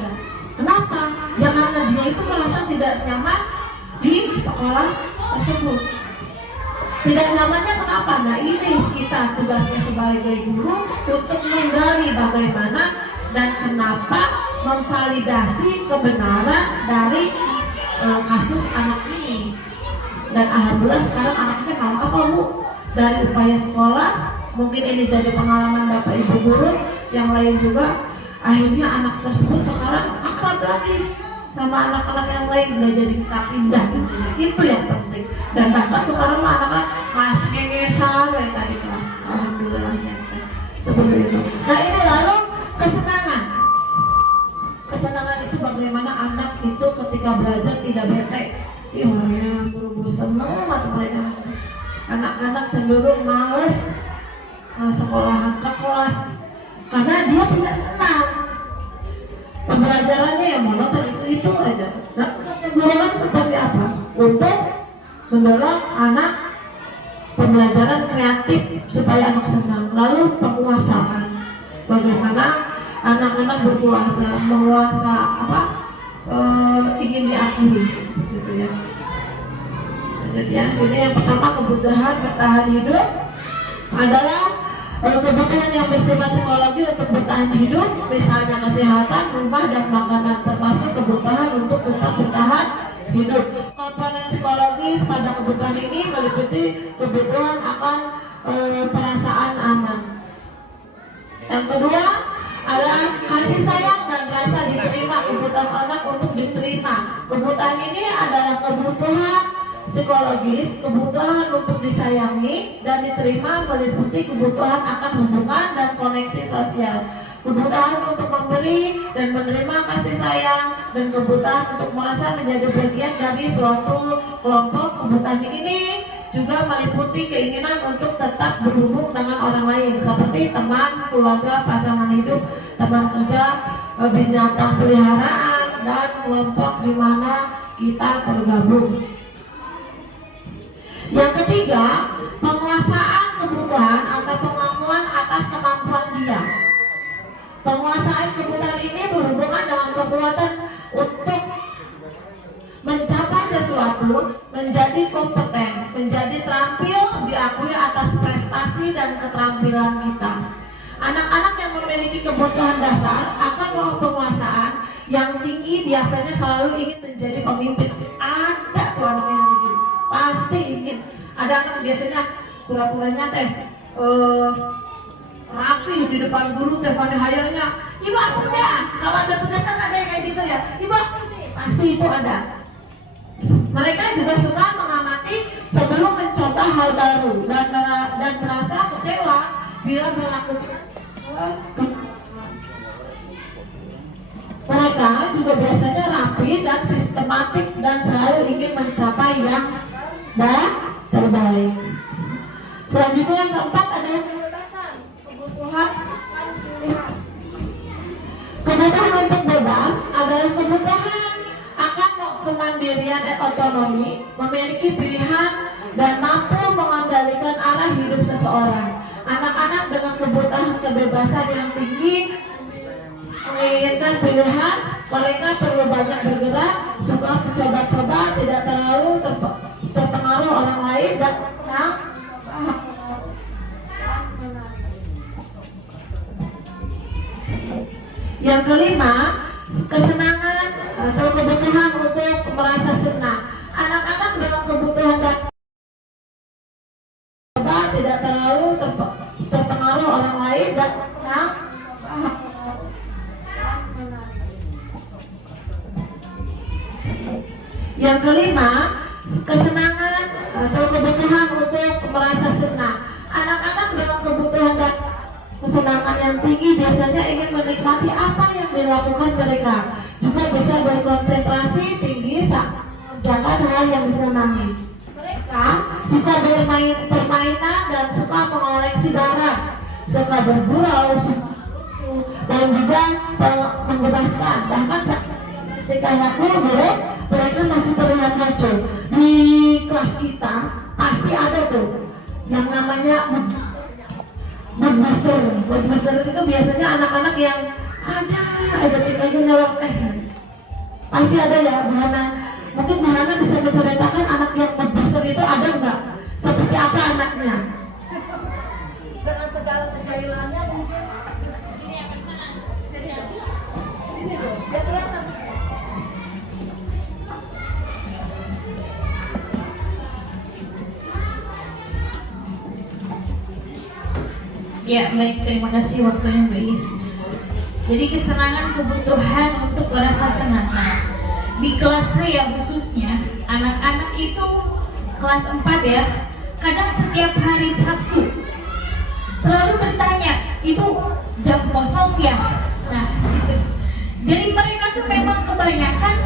Kenapa? Ya karena dia itu merasa tidak nyaman di sekolah tersebut. Tidak nyamannya kenapa? Nah ini kita tugasnya sebagai guru untuk menggali bagaimana dan kenapa memvalidasi kebenaran dari kasus anak ini. Dan alhamdulillah sekarang anaknya malah apa Bu? dari upaya sekolah, mungkin ini jadi pengalaman Bapak Ibu guru yang lain juga, akhirnya anak tersebut sekarang akrab lagi sama anak-anak yang lain, nggak jadi kita pindah intinya. Itu yang penting. Dan bahkan sekarang mah anak-anak malah cengengesan dari tadi kelas, alhamdulillahnya seperti itu. Nah ini lalu kesenangan. Kesenangan itu bagaimana anak itu ketika belajar tidak bete. Ih orangnya buru-buru seneng mata pelajaran. Anak-anak cenderung males sekolahan ke kelas karena dia tidak senang. Pembelajarannya yang monoton itu aja. Nah, pembelajaran seperti apa? Untuk mendorong anak pembelajaran kreatif supaya anak senang. Lalu penguasaan, bagaimana anak-anak berkuasa, menguasa ingin diakui seperti itu ya. Jadi ya, ini yang pertama kebutuhan bertahan hidup adalah kebutuhan yang bersifat psikologi untuk bertahan hidup, misalnya kesehatan, rumah, dan makanan, termasuk kebutuhan untuk tetap bertahan hidup. Komponen psikologis pada kebutuhan ini meliputi kebutuhan akan perasaan aman. Yang kedua adalah kasih sayang dan rasa diterima, kebutuhan anak untuk diterima. Kebutuhan ini adalah kebutuhan psikologis, kebutuhan untuk disayangi dan diterima meliputi kebutuhan akan hubungan dan koneksi sosial, kebutuhan untuk memberi dan menerima kasih sayang, dan kebutuhan untuk merasa menjadi bagian dari suatu kelompok. Kebutuhan ini juga meliputi keinginan untuk tetap berhubung dengan orang lain seperti teman, keluarga, pasangan hidup, teman kerja, binatang peliharaan, dan kelompok di mana kita tergabung. Yang ketiga, penguasaan kebutuhan atau pengakuan atas kemampuan dia. Penguasaan kebutuhan ini berhubungan dengan kekuatan untuk mencapai sesuatu, menjadi kompeten, menjadi terampil, diakui atas prestasi dan keterampilan kita. Anak-anak yang memiliki kebutuhan dasar akan mau penguasaan yang tinggi biasanya selalu ingin menjadi pemimpin. Ada tuh anak yang ingin, pasti ingin. Ada anak biasanya pura-puranya teh rapi di depan guru teh pada hayalnya, ibu aku udah, kalau ada tugasan ada yang kayak gitu ya, ibu aku nih, pasti itu ada. Mereka juga suka mengamati sebelum mencoba hal baru dan merasa kecewa bila melakukan. Mereka juga biasanya rapi dan sistematik dan selalu ingin mencapai yang terbaik. Selanjutnya yang keempat adalah kebebasan, kebutuhan untuk bebas adalah kebutuhan akan kemandirian dan otonomi, memiliki pilihan dan mampu mengendalikan arah hidup seseorang. Anak-anak dengan kebutuhan kebebasan yang tinggi menginginkan pilihan, mereka perlu banyak bergerak, suka mencoba-coba, tidak terlalu terpengaruh orang lain, dan senang. Yang kelima, kesenangan atau kebutuhan untuk merasa senang. Anak-anak dengan kebutuhan tidak terlalu terpengaruh orang lain dan senang. Yang kelima, kesenangan atau kebutuhan untuk merasa senang. Anak-anak dengan kebutuhan dan kesenangan yang tinggi biasanya ingin menikmati apa yang dilakukan mereka. Juga bisa berkonsentrasi tinggi saat mengerjakan hal yang disenangi. Mereka suka permainan dan suka mengoleksi barang, suka bergurau, dan juga mengebaskan. Bahkan ketika anakku murid, mereka masih terlihat lucu. Di kelas kita pasti ada tuh yang namanya mood booster itu biasanya anak-anak yang ada aja tikanya nyolong teh. Pasti ada ya, Buhana. Mungkin Buhana bisa menceritakan anak yang mood booster itu ada nggak? Seperti apa anaknya? Dengan segala kejailannya mungkin. Sini dong, biar kelihatan. Ya, baik, terima kasih waktunya Bu Is. Jadi kesenangan kebutuhan untuk merasa senang. Nah, di kelas saya khususnya, anak-anak itu kelas 4 ya, kadang setiap hari Sabtu selalu bertanya, Ibu, jam kosong ya? Nah, gitu. Jadi mereka tuh memang kebanyakan,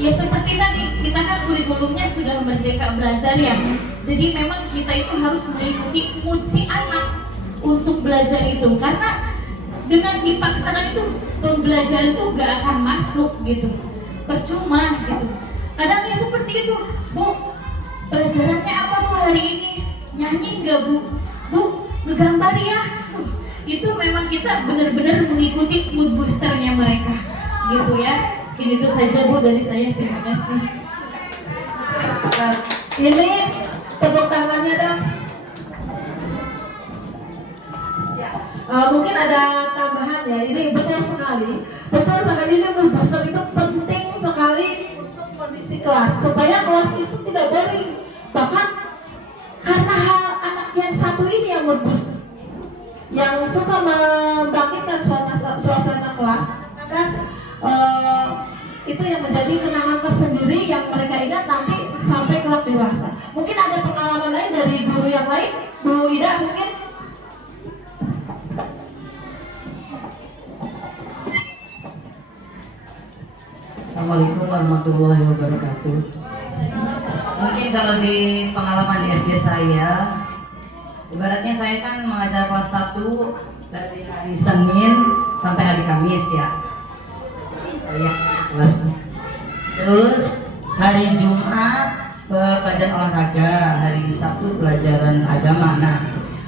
ya seperti tadi, kita kan kurikulumnya sudah Merdeka Belajar ya. Jadi memang kita itu harus mengikuti mood si anak untuk belajar itu, karena dengan dipaksakan itu pembelajaran itu gak akan masuk gitu, percuma gitu. Kadang ya seperti itu, Bu, pelajarannya apa Bu hari ini? Nyanyi nggak Bu? Bu, ngegambar ya? Itu memang kita benar-benar mengikuti mood boosternya mereka gitu ya. Ini itu saja Bu dari saya, terima kasih. Ini tepuk tangannya dong. Ya, mungkin ada tambahan ya. Ini betul sekali ini mood booster itu penting sekali untuk kondisi kelas supaya kelas itu tidak boring. Bahkan karena hal anak yang satu ini yang mood booster, yang suka membangkitkan suasana kelas, maka itu yang menjadi kenangan tersendiri yang mereka ingat nanti sampai kelak dewasa. Mungkin ada pengalaman lain dari guru yang lain, Bu Ida mungkin? Assalamualaikum warahmatullahi wabarakatuh. Mungkin kalau di pengalaman di SD saya, ibaratnya saya kan mengajar kelas 1 dari hari Senin sampai hari Kamis ya. Saya kelas. Terus hari Jumat pelajaran olahraga, hari Sabtu pelajaran agama. Nah,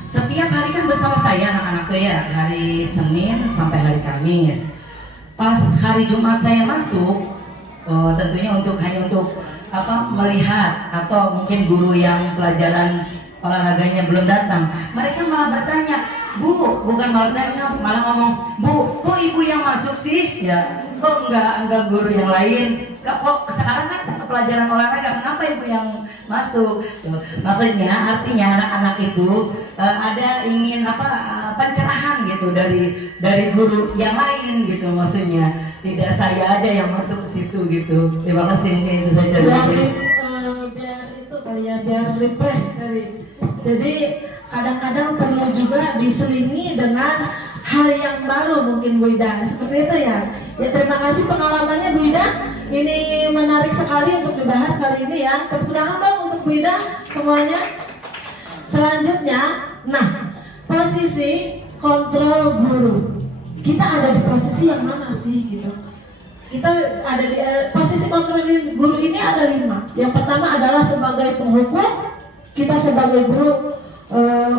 setiap hari kan bersama saya anak-anak tuh ya, hari Senin sampai hari Kamis. Pas hari Jumat saya masuk, tentunya hanya untuk melihat, atau mungkin guru yang pelajaran olahraganya belum datang, mereka malah bertanya, Bu, bukan malah bertanya, malah ngomong, Bu, kok ibu yang masuk sih? Ya, kok enggak guru yang lain? Kok sekarang kan pelajaran olahraga, kenapa ibu yang masuk? Tuh, maksudnya artinya anak-anak itu ada ingin pencerahan gitu dari guru yang lain gitu, maksudnya tidak saya aja yang masuk ke situ gitu. Terima kasih, mungkin itu saja. Biar itu kali ya, biar refresh kali. Jadi kadang-kadang perlu juga diselingi dengan hal yang baru mungkin Bu Ida, seperti itu ya. Ya, terima kasih pengalamannya Bu Ida. Ini menarik sekali untuk dibahas kali ini ya. Tepuk tangan dong untuk Bu Ida semuanya. Selanjutnya, nah, posisi kontrol guru. Kita ada di posisi yang mana sih gitu? Kita ada di posisi kontrol guru ini ada 5. Yang pertama adalah sebagai penghukum. Kita sebagai guru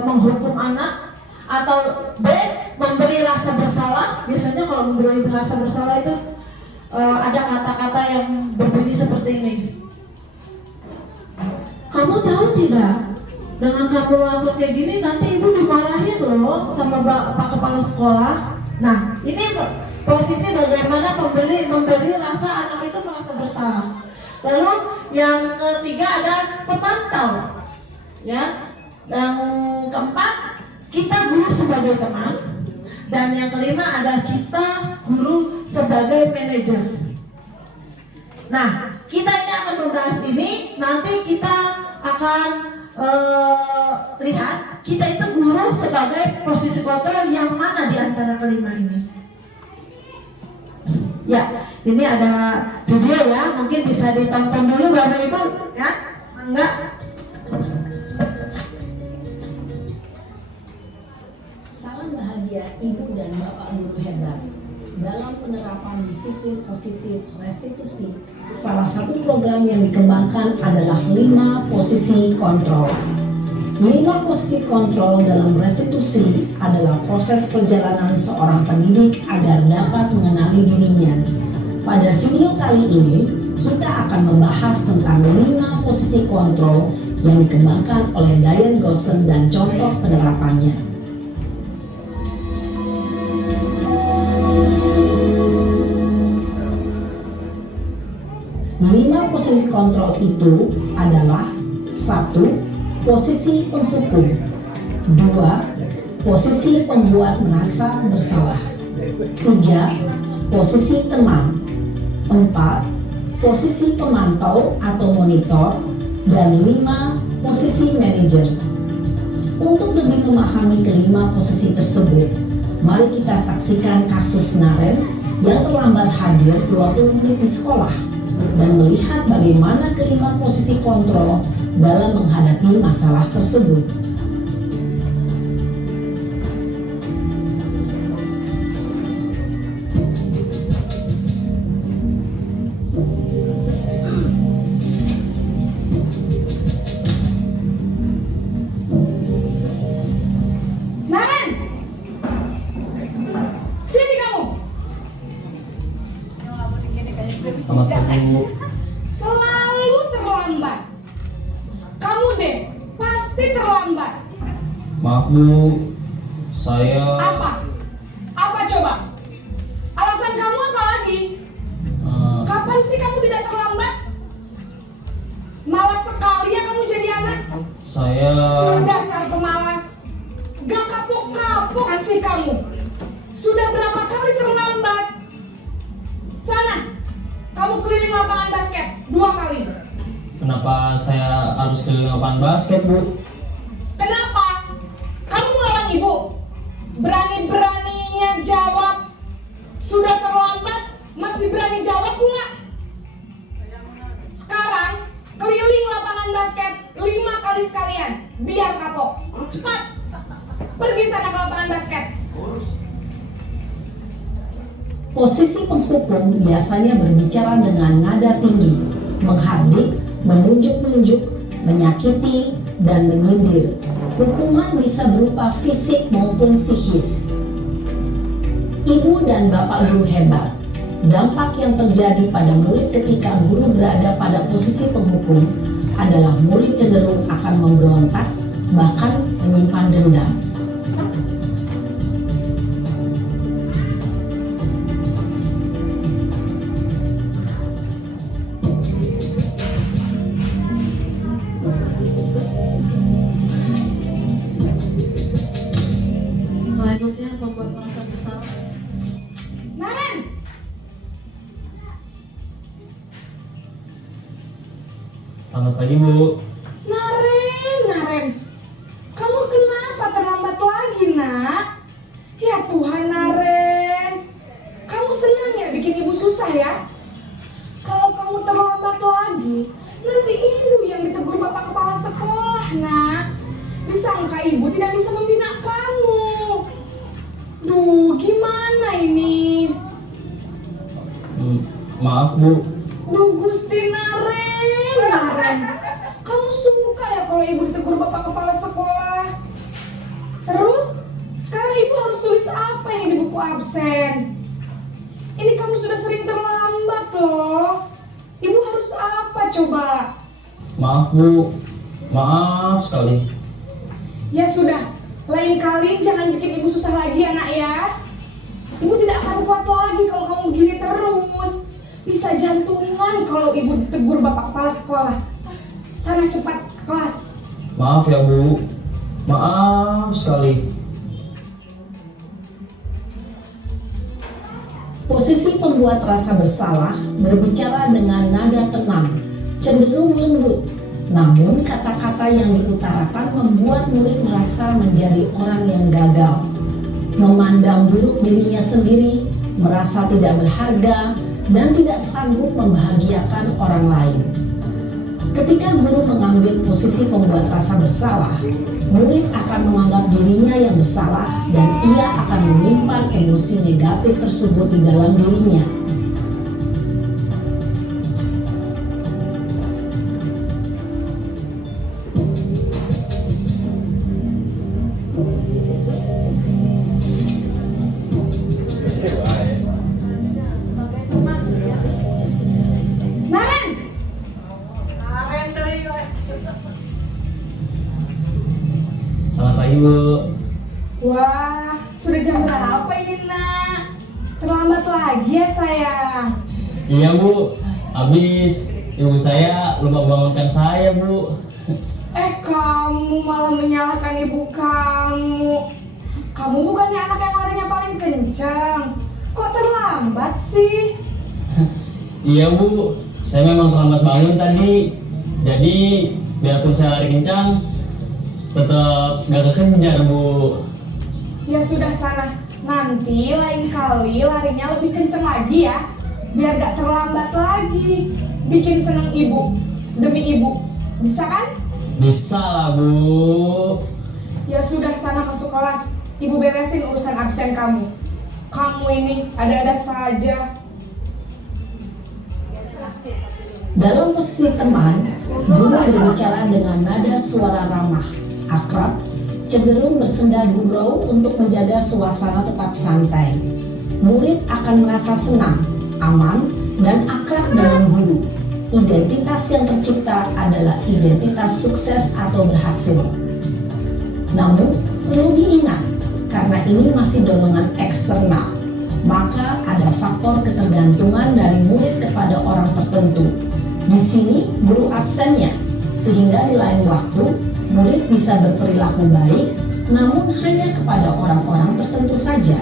menghukum anak, atau B, memberi rasa bersalah. Biasanya kalau memberi rasa bersalah itu ada kata-kata yang berbunyi seperti ini. Kamu tahu tidak, dengan kamu melakukan kayak gini nanti ibu dimarahin loh sama Pak Kepala Sekolah. Nah, ini posisi bagaimana memberi rasa anak itu merasa bersalah. Lalu yang ketiga ada pemantau, ya. Yang keempat, kita guru sebagai teman. Dan yang kelima adalah kita guru sebagai manajer. Nah, kita ini akan membahas ini. Nanti kita akan lihat kita itu guru sebagai posisi kontrol yang mana di antara kelima ini. Ya, ini ada video ya, mungkin bisa ditonton dulu Bapak Ibu ya. Enggak? Salam bahagia Ibu dan Bapak guru hebat. Dalam penerapan disiplin positif restitusi, salah satu program yang dikembangkan adalah 5 posisi kontrol. 5 posisi kontrol dalam restitusi adalah proses perjalanan seorang pendidik agar dapat mengenali dirinya. Pada video kali ini, kita akan membahas tentang 5 posisi kontrol yang dikembangkan oleh Diane Gossen dan contoh penerapannya. 5 posisi kontrol itu adalah 1. Posisi penghukum, 2. posisi pembuat merasa bersalah. 3. Posisi teman. 4. Posisi pemantau atau monitor. Dan 5. Posisi manajer. Untuk lebih memahami kelima posisi tersebut, mari kita saksikan kasus Naren yang terlambat hadir 20 menit di sekolah dan melihat bagaimana kelima posisi kontrol dalam menghadapi masalah tersebut. Naren! Sini kamu! Selamat pagi Bu. Selalu terlambat. Kamu deh, pasti terlambat. Maaf Bu, saya Apa? Apa coba? Alasan kamu apa lagi? Kapan sih kamu tidak terlambat? Malas sekali ya kamu jadi anak. saya Dasar pemalas. Gak kapok-kapok sih kamu. Sudah berapa kali terlambat? Sana, kamu keliling lapangan basket 2 kali. kenapa saya harus keliling lapangan basket Bu? Kenapa? Kamu melawan ibu? Berani-beraninya jawab. Sudah terlambat, masih berani jawab pula. Sekarang, keliling lapangan basket 5 kali sekalian. Biar kapok. Cepat. Pergi sana ke lapangan basket. Posisi penghukum biasanya berbicara dengan nada tinggi, menghardik, menunjuk-nunjuk, menyakiti, dan menyindir. Hukuman bisa berupa fisik maupun psikis. Ibu dan bapak guru hebat. Dampak yang terjadi pada murid ketika guru berada pada posisi penghukum adalah murid cenderung akan memberontak, bahkan menyimpan dendam. Selanjutnya pembuat merasa bersalah. Naren, Selamat pagi Bu. Naren. Kamu kenapa terlambat lagi, nak? Ya Tuhan, Naren. Kamu senang ya bikin ibu susah ya? Kalau kamu terlambat lagi, nanti ibu yang ditegur bapak kepala sekolah, nak. Disangka ibu tidak bisa membina kamu. Duh, gimana ini? Maaf Bu. Duh, Gusti Naren. Kamu suka ya kalau ibu ditegur bapak kepala sekolah? Terus, sekarang ibu harus tulis apa yang di buku absen? Ini kamu sudah sering terlambat loh. Ibu harus apa coba? Maaf Bu. Maaf sekali. Ya sudah, lain kali jangan bikin ibu susah lagi ya nak ya. Ibu tidak akan kuat lagi kalau kamu begini terus. Bisa jantungan kalau ibu ditegur bapak kepala sekolah. Sana cepat ke kelas. Maaf ya Bu. Maaf sekali. Posisi pembuat rasa bersalah berbicara dengan nada tenang, cenderung lembut. Namun kata-kata yang diutarakan membuat murid merasa menjadi orang yang gagal, memandang buruk dirinya sendiri, merasa tidak berharga, dan tidak sanggup membahagiakan orang lain. Ketika guru mengambil posisi pembuat rasa bersalah, murid akan menganggap dirinya yang bersalah dan ia akan menyimpan emosi negatif tersebut di dalam dirinya. Naren! Selamat pagi Bu. Wah, sudah jam berapa ini nak? Terlambat lagi ya sayang. Iya Bu. Habis ibu saya lupa bangunkan saya Bu. Kamu malah menyalahkan ibu kamu. Kamu bukannya anak yang larinya paling kencang. Kok terlambat sih? Iya Bu, saya memang terlambat bangun tadi. Jadi biarpun saya lari kencang, tetap gak kekejar Bu. Ya sudah sana. Nanti lain kali larinya lebih kencang lagi ya. Biar gak terlambat lagi. Bikin seneng ibu. Demi ibu. Bisa kan? Bisa lah Bu. Ya sudah sana masuk kelas. Ibu beresin urusan absen kamu. Kamu ini ada-ada saja. Dalam posisi teman, guru berbicara dengan nada suara ramah, akrab, cenderung bersenda gurau untuk menjaga suasana tetap santai. Murid akan merasa senang, aman, dan akrab dengan guru. Identitas yang tercipta adalah identitas sukses atau berhasil. Namun, perlu diingat, karena ini masih dorongan eksternal, maka ada faktor ketergantungan dari murid kepada orang tertentu. Di sini guru absennya, sehingga di lain waktu murid bisa berperilaku baik, namun hanya kepada orang-orang tertentu saja.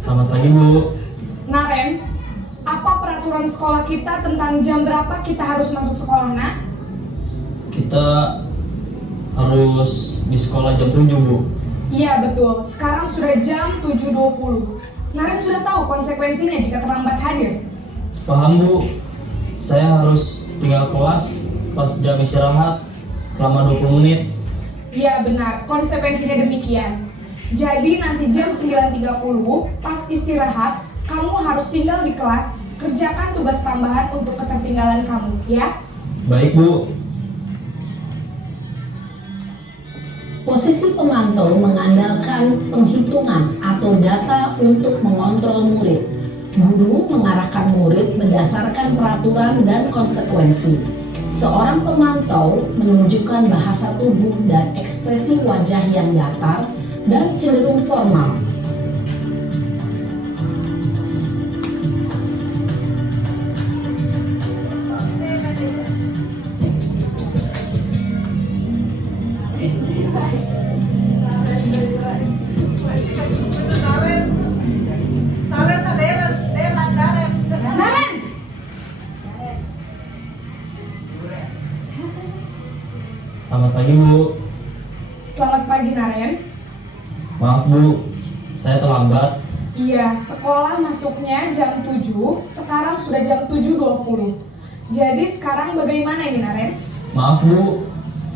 Selamat pagi Bu. Naren, apa peraturan sekolah kita tentang jam berapa kita harus masuk sekolah, nak? Kita harus di sekolah jam 7 Bu. Iya betul, sekarang sudah jam 7.20. Naren sudah tahu konsekuensinya jika terlambat hadir. Paham Bu. Saya harus tinggal kelas pas jam istirahat selama 20 menit. Iya benar, konsekuensinya demikian. Jadi nanti jam 9.30 pas istirahat, kamu harus tinggal di kelas, kerjakan tugas tambahan untuk ketertinggalan kamu, ya? Baik Bu. Posisi pemantau mengandalkan penghitungan atau data untuk mengontrol murid. Guru mengarahkan murid berdasarkan peraturan dan konsekuensi. Seorang pemantau menunjukkan bahasa tubuh dan ekspresi wajah yang datar dan cenderung formal. Naren! Selamat pagi Bu. Selamat pagi Naren. Maaf Bu, saya terlambat. Iya, sekolah masuknya jam 7, sekarang sudah jam 7.20. Jadi sekarang bagaimana ini Naren? Maaf Bu,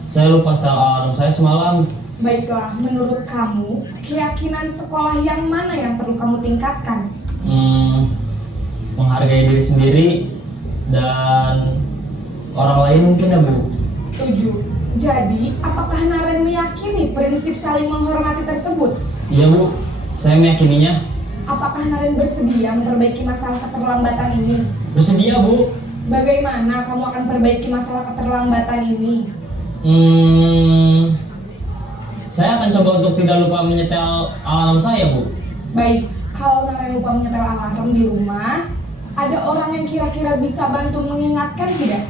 saya lupa setel alarm saya semalam. Baiklah, menurut kamu, keyakinan sekolah yang mana yang perlu kamu tingkatkan? Menghargai diri sendiri dan orang lain mungkin ya Bu. Setuju. Jadi, apakah Naren meyakini prinsip saling menghormati tersebut? Iya Bu, saya meyakininya. Apakah Naren bersedia memperbaiki masalah keterlambatan ini? Bersedia Bu. Bagaimana kamu akan perbaiki masalah keterlambatan ini? Saya akan coba untuk tidak lupa menyetel alarm saya Bu. Baik, kalau Naren lupa menyetel alarm di rumah, ada orang yang kira-kira bisa bantu mengingatkan tidak?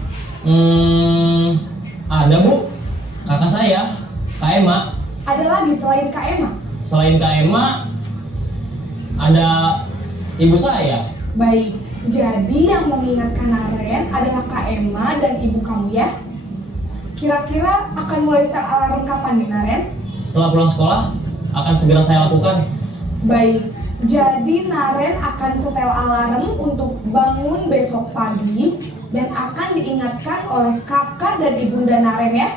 Ada Bu, kakak saya, Kak Emma. Ada lagi selain Kak Emma? Selain Kak Emma, ada ibu saya. Baik, jadi yang mengingatkan Naren adalah Kak Emma dan ibu kamu ya? Kira-kira akan mulai setel alarm kapan nih Naren? Setelah pulang sekolah, akan segera saya lakukan. Baik, jadi Naren akan setel alarm untuk bangun besok pagi dan akan diingatkan oleh kakak dan ibunda Naren ya.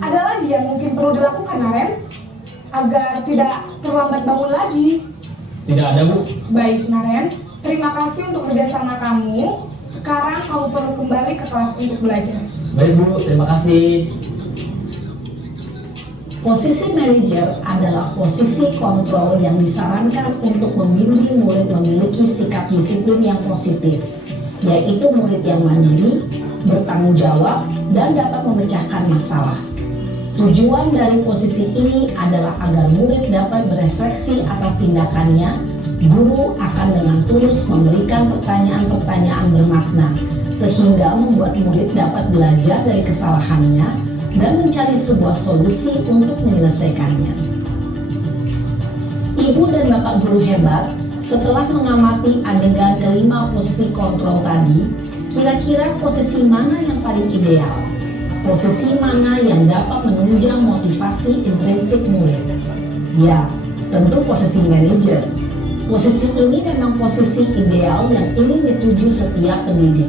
Ada lagi yang mungkin perlu dilakukan Naren agar tidak terlambat bangun lagi? Tidak ada Bu. Baik Naren, terima kasih untuk kerjasama kamu. Sekarang kamu perlu kembali ke kelas untuk belajar. Baik Bu, terima kasih. Posisi manajer adalah posisi kontrol yang disarankan untuk membimbing murid memiliki sikap disiplin yang positif. yaitu murid yang mandiri, bertanggung jawab, dan dapat memecahkan masalah. Tujuan dari posisi ini adalah agar murid dapat berefleksi atas tindakannya. Guru akan dengan tulus memberikan pertanyaan-pertanyaan bermakna, sehingga membuat murid dapat belajar dari kesalahannya dan mencari sebuah solusi untuk menyelesaikannya. Ibu dan Bapak guru hebat, setelah mengamati adegan kelima posisi kontrol tadi, kira-kira posisi mana yang paling ideal? Posisi mana yang dapat menunjang motivasi intrinsik murid? Ya, tentu posisi manajer. Posisi ini memang posisi ideal yang ingin dituju setiap pendidik.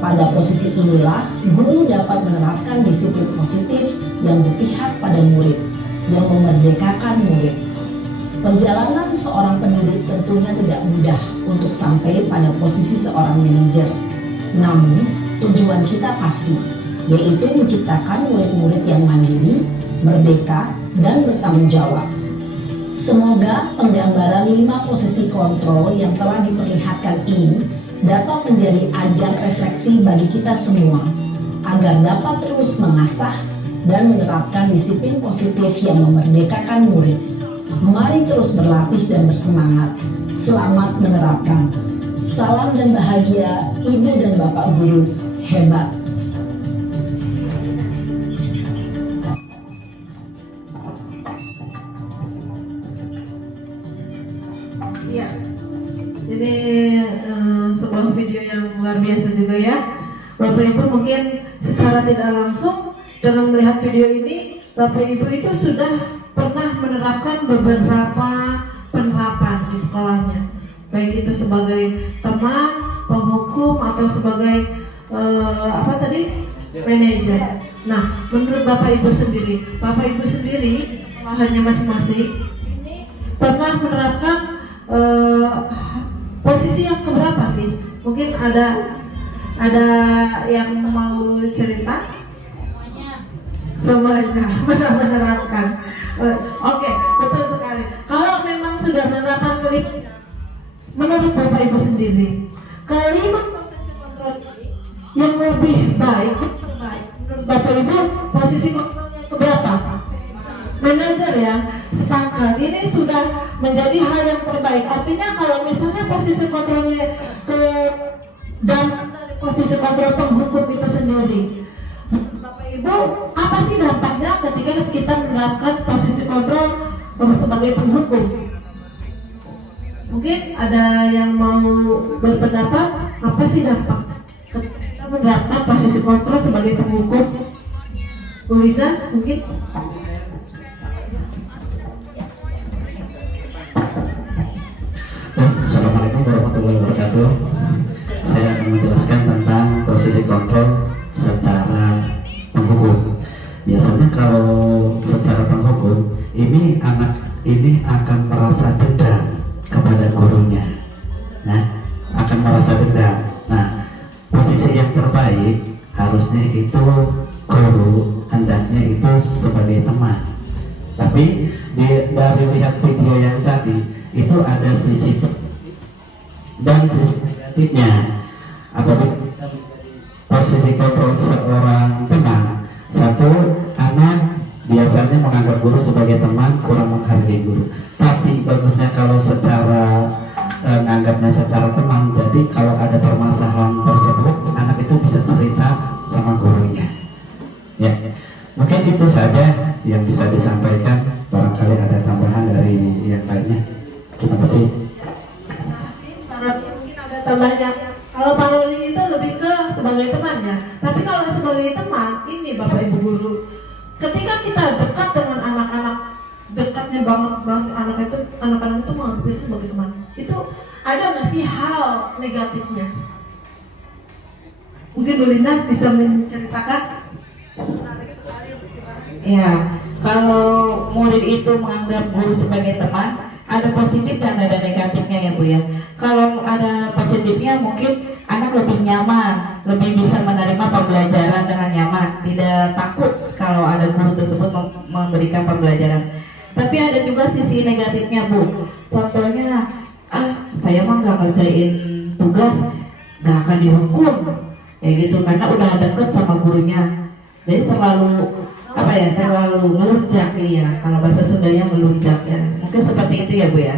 Pada posisi inilah, guru dapat menerapkan disiplin positif yang berpihak pada murid, yang memerdekakan murid. Perjalanan seorang pendidik tentunya tidak mudah untuk sampai pada posisi seorang manajer. Namun, tujuan kita pasti, yaitu menciptakan murid-murid yang mandiri, merdeka, dan bertanggung jawab. Semoga penggambaran 5 posisi kontrol yang telah diperlihatkan ini dapat menjadi ajang refleksi bagi kita semua, agar dapat terus mengasah dan menerapkan disiplin positif yang memerdekakan murid. Mari terus berlatih dan bersemangat. Selamat menerapkan. Salam dan bahagia Ibu dan Bapak guru hebat. Iya, ini sebuah video yang luar biasa juga ya. Bapak Ibu mungkin secara tidak langsung dengan melihat video ini, Bapak Ibu itu sudah pernah menerapkan beberapa penerapan di sekolahnya, baik itu sebagai teman, penghukum, atau sebagai manajer. Nah, menurut Bapak Ibu sendiri di sekolahannya masing-masing pernah menerapkan posisi yang keberapa sih? Mungkin ada yang mau cerita? Semuanya pernah menerapkan. Oke, betul sekali. Kalau memang sudah menerapkan kelima, menurut Bapak Ibu sendiri, kelima posisi kontrol yang lebih baik, terbaik menurut Bapak Ibu, posisi kontrolnya keberapa? Manajer ya, sepakat. Ini sudah menjadi hal yang terbaik. Artinya kalau misalnya posisi kontrolnya dan dari posisi kontrol penghukum itu sendiri, Bapak Ibu, apa sih dampaknya ketika kita menerapkan posisi kontrol sebagai penghukum? Mungkin ada yang mau berpendapat, apa sih dampak ketika kita menerapkan posisi kontrol sebagai penghukum? Bu Lina, mungkin? Assalamualaikum warahmatullahi wabarakatuh. Saya akan menjelaskan tentang posisi kontrol secara penghukum. Biasanya kalau secara penghukum, ini anak ini akan merasa dendam kepada gurunya. Nah, akan merasa dendam. Nah, posisi yang terbaik harusnya itu guru hendaknya itu sebagai teman. Tapi dari lihat video yang tadi itu ada sisi dan sisi negatifnya. Apabila posisi kontrol seorang teman, satu, anak biasanya menganggap guru sebagai teman, kurang menghargai guru. Tapi bagusnya kalau secara menganggapnya secara teman. Jadi kalau ada permasalahan tersebut, anak itu bisa cerita sama gurunya. Ya, mungkin itu saja yang bisa disampaikan. Barangkali ada tambahan dari yang lainnya. Terima kasih. Mungkin ada tambahnya. Kalau Pak Loli itu lebih ke sebagai temannya. Tapi kalau sebagai teman, ini Bapak Ibu guru, ketika kita dekat dengan anak-anak, dekatnya banget anak-anak itu menganggap itu sebagai teman. Itu ada nggak sih hal negatifnya? Mungkin Bu Linda bisa menceritakan. Ya, kalau murid itu menganggap guru sebagai teman, ada positif dan ada negatifnya ya Bu ya. Kalau ada positifnya mungkin anak lebih nyaman, lebih bisa menerima pembelajaran dengan nyaman, tidak takut kalau ada guru tersebut memberikan pembelajaran. Tapi ada juga sisi negatifnya Bu. Contohnya, saya mah nggak ngerjain tugas, nggak akan dihukum kayak gitu karena udah deket sama gurunya. Jadi terlalu melunjak ya, kalau bahasa Sundanya melunjak ya, mungkin seperti itu ya Bu ya.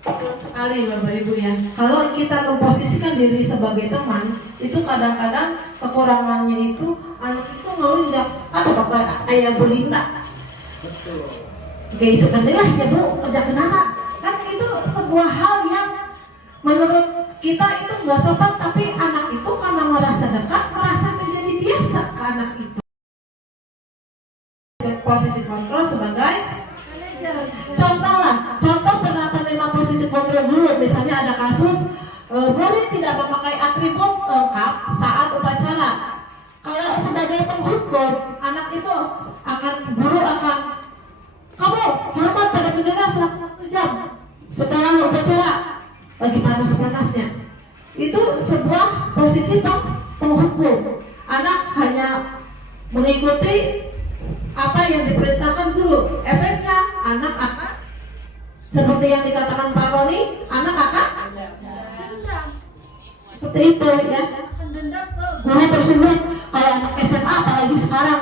Betul sekali Bapak Ibu ya. Kalau kita memposisikan diri sebagai teman, itu kadang-kadang kekurangannya itu anak itu ngelunjak atau bapak ayah belinda. Oke, sebenarnya ya Bu, kerja kenapa? Kan itu sebuah hal yang menurut kita itu nggak sopan, tapi anak itu karena merasa dekat, merasa menjadi biasa ke anak itu. Posisi kontrol sebagai contoh penerima posisi kontrol dulu, misalnya ada kasus murid tidak memakai atribut lengkap saat upacara. Kalau sebagai penghukum, anak itu guru akan kamu hormat pada bendera selama 1 jam setelah upacara lagi panas-panasnya. Itu sebuah posisi penghukum. Anak hanya mengikuti apa yang diperintahkan guru. Efeknya anak akan seperti yang dikatakan Pak Roni, anak akan seperti itu ya, dendam ke guru tersebut. Kalau anak SMA apalagi sekarang,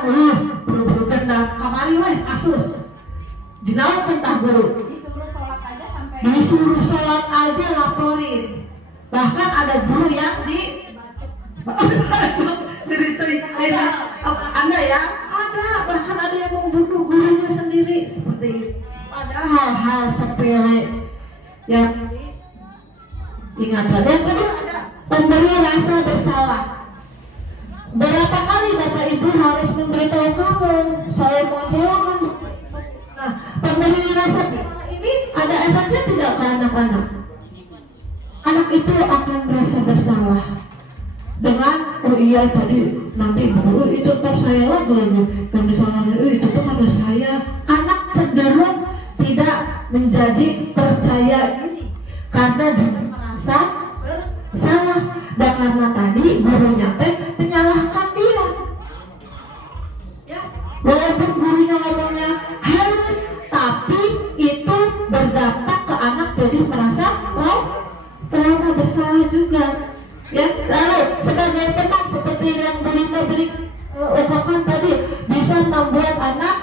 buru-buru dendam, kamari kasus dinaun tentang guru, disuruh sholat aja laporin. Bahkan ada guru yang Anda ya, bahkan ada yang membunuh gurunya sendiri seperti itu. Padahal hal sepele yang diingatkan. Dan kedua ada pemberi rasa bersalah. Berapa kali Bapak Ibu harus memberitahu kamu, saya mau kecewakan. Nah, pemberi rasa bersalah ini ada efeknya tidak ke anak-anak? Anak itu akan merasa bersalah dengan iya tadi nanti guru itu saya lagi yang disalahin itu tuh karena saya. Anak cenderung tidak menjadi percaya diri karena dia merasa bersalah, dan karena tadi gurunya menyalahkan dia ya, walaupun gurunya ngomongnya halus, tapi itu berdampak ke anak jadi merasa trauma bersalah juga ya. Lalu sebagai teman seperti yang ucapkan tadi, bisa membuat anak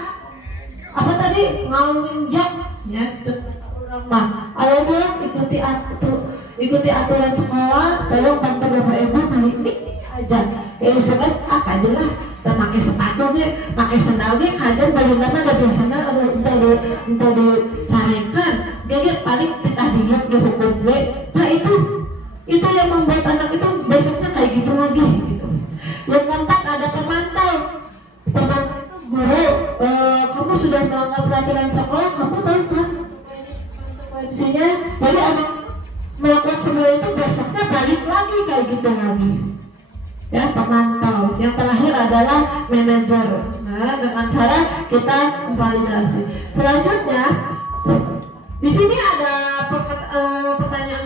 ngelunjak ya, ayo dong ikuti aturan sekolah, tolong bantu Bapak Ibu kali ini aja keusukan aja lah, kita pakai sepatu pakai sandal kajian bagaimana ada biasanya untuk dicarekan gaya paling kita dihukum nah itu yang membuat anak itu besoknya kayak gitu lagi gitu. Yang keempat ada pemantau itu guru, kamu sudah melanggar peraturan sekolah, kamu tahu kan konsekuensinya. Jadi anak melakukan semua itu besoknya balik lagi kayak gitu lagi ya, pemantau. Yang terakhir adalah manajer. Nah, dengan cara kita validasi. Selanjutnya di sini ada pertanyaan.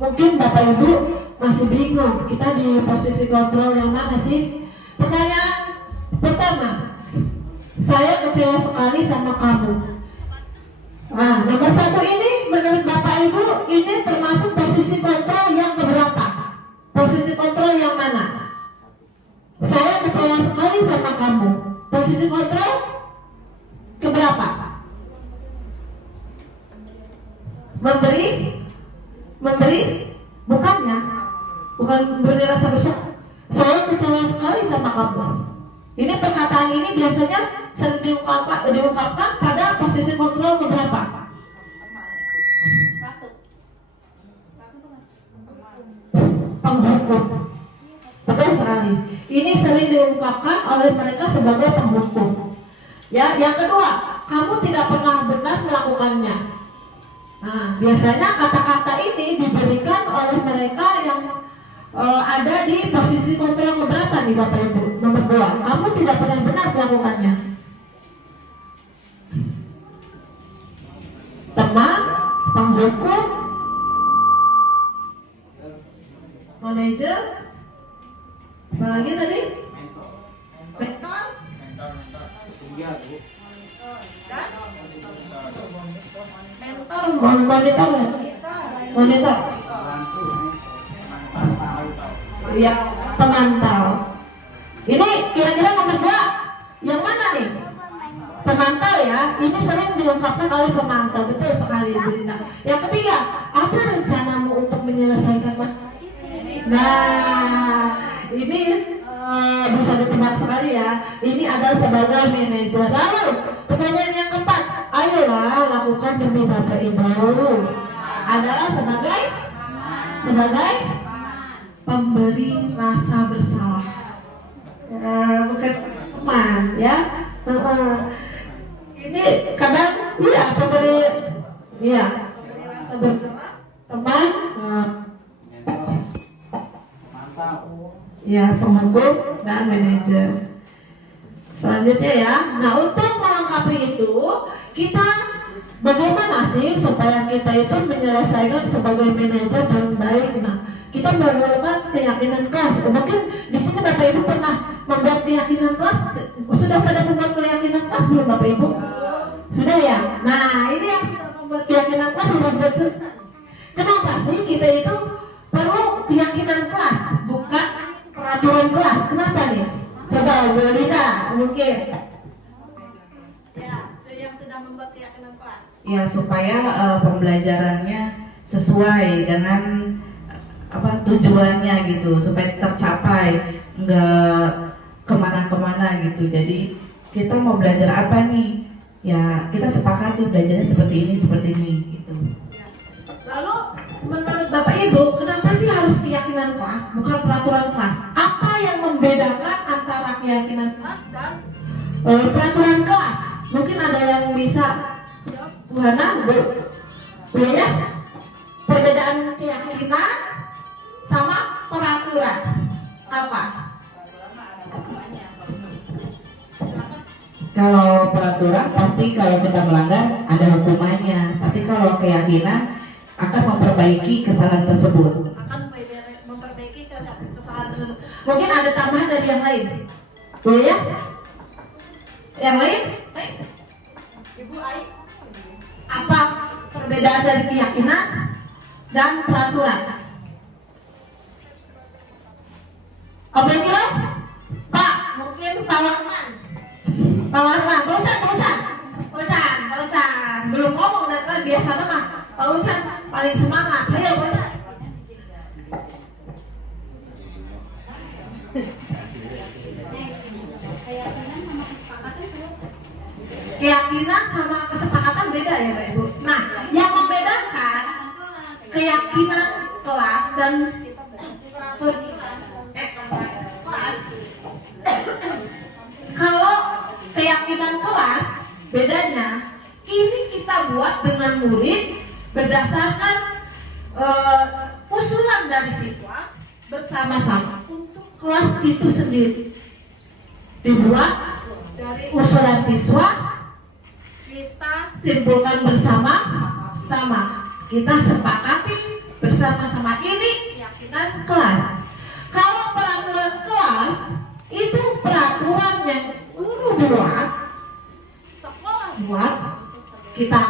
Mungkin Bapak Ibu masih bingung, kita di posisi kontrol yang mana sih? Pertanyaan pertama, saya kecewa sekali sama kamu. Nah, nomor 1 ini menurut Bapak Ibu ini termasuk posisi kontrol yang keberapa? Posisi kontrol yang mana? Saya kecewa sekali sama kamu. Posisi kontrol keberapa? Memberi bukan memberi rasa bersalah. Saya kecewa sekali sama kamu. Ini perkataan ini biasanya sering diungkapkan pada posisi kontrol keberapa? Penghukum. Betul sekali. Ini sering diungkapkan oleh mereka sebagai penghukum. Ya, yang kedua, kamu tidak pernah benar melakukannya. Nah, biasanya kata-kata ini diberikan oleh mereka yang ada di posisi kontrol keberapa nih Bapak Ibu? Nomor 2, kamu tidak pernah benar melakukannya. Teman, penghukum, manajer, apalagi tadi? Mentor, monitor. Ya, pemantau. Ini kira-kira nomor 2 yang mana nih? Pemantau ya. Ini sering diungkapkan oleh pemantau. Betul sekali Bu Dina. Yang ketiga, apa rencanamu untuk menyelesaikan masalah ini? Nah, ini bisa ditebak sekali ya. Ini adalah sebagai manajer. Lalu pertanyaan yang keempat, ayolah lakukan demi Bapak Ibu. Adalah sebagai pemberi rasa bersalah. Bukan teman ya. Ini kadang iya pemberi rasa bersalah teman. Ya, penghukum dan manajer. Selanjutnya ya. Nah, untuk melengkapi itu, kita bagaimana sih supaya kita itu menyelesaikan sebagai manajer dengan baik? Nah, kita memerlukan keyakinan kelas. Mungkin di sini Bapak Ibu pernah membuat keyakinan kelas. Sudah pada membuat keyakinan kelas belum Bapak Ibu? Sudah ya. Nah, ini yang sudah membuat keyakinan kelas harus bercerita. Kenapa sih kita itu perlu keyakinan kelas, bukan peraturan kelas? Kenapa nih? Coba Bu Lina mungkin. Ya, yang sudah membuat keyakinan kelas. Ya, supaya pembelajarannya sesuai dengan tujuannya gitu, supaya tercapai, nggak kemana-kemana gitu. Jadi kita mau belajar apa nih? Ya kita sepakati belajarnya seperti ini gitu. Lalu menurut Bapak Ibu, kenapa sih harus keyakinan kelas bukan peraturan kelas? Apa yang membedakan antara keyakinan kelas dan peraturan kelas? Mungkin ada yang bisa jawab, Bu Hana, Bu ya? Perbedaan keyakinan sama peraturan apa? Kalau peraturan pasti kalau kita melanggar ada hukumannya, tapi kalau keyakinan akan memperbaiki kesalahan tersebut. Akan memperbaiki kesalahan tersebut. Mungkin ada tambahan dari yang lain, boleh ya? Yang lain? Ibu Ai, apa perbedaan dari keyakinan dan peraturan? Apa yang kira? Pak, mungkin Pak Warman. Pak Warman, Pak Ucan, belum ngomong dari tadi biasa mah. Pak Ucan paling semangat. Ayo Pak Ucan. Keyakinan sama kesepakatan beda ya Pak Ibu. Nah, yang membedakan keyakinan kelas dan kelas. Kalau keyakinan kelas bedanya, ini kita buat dengan murid berdasarkan usulan dari siswa bersama-sama untuk kelas itu sendiri. Dibuat dari usulan siswa, kita simpulkan bersama-sama, kita sepakati bersama-sama, ini keyakinan kelas. Kalau peraturan kelas itu peraturan yang guru buat, sekolah buat, kita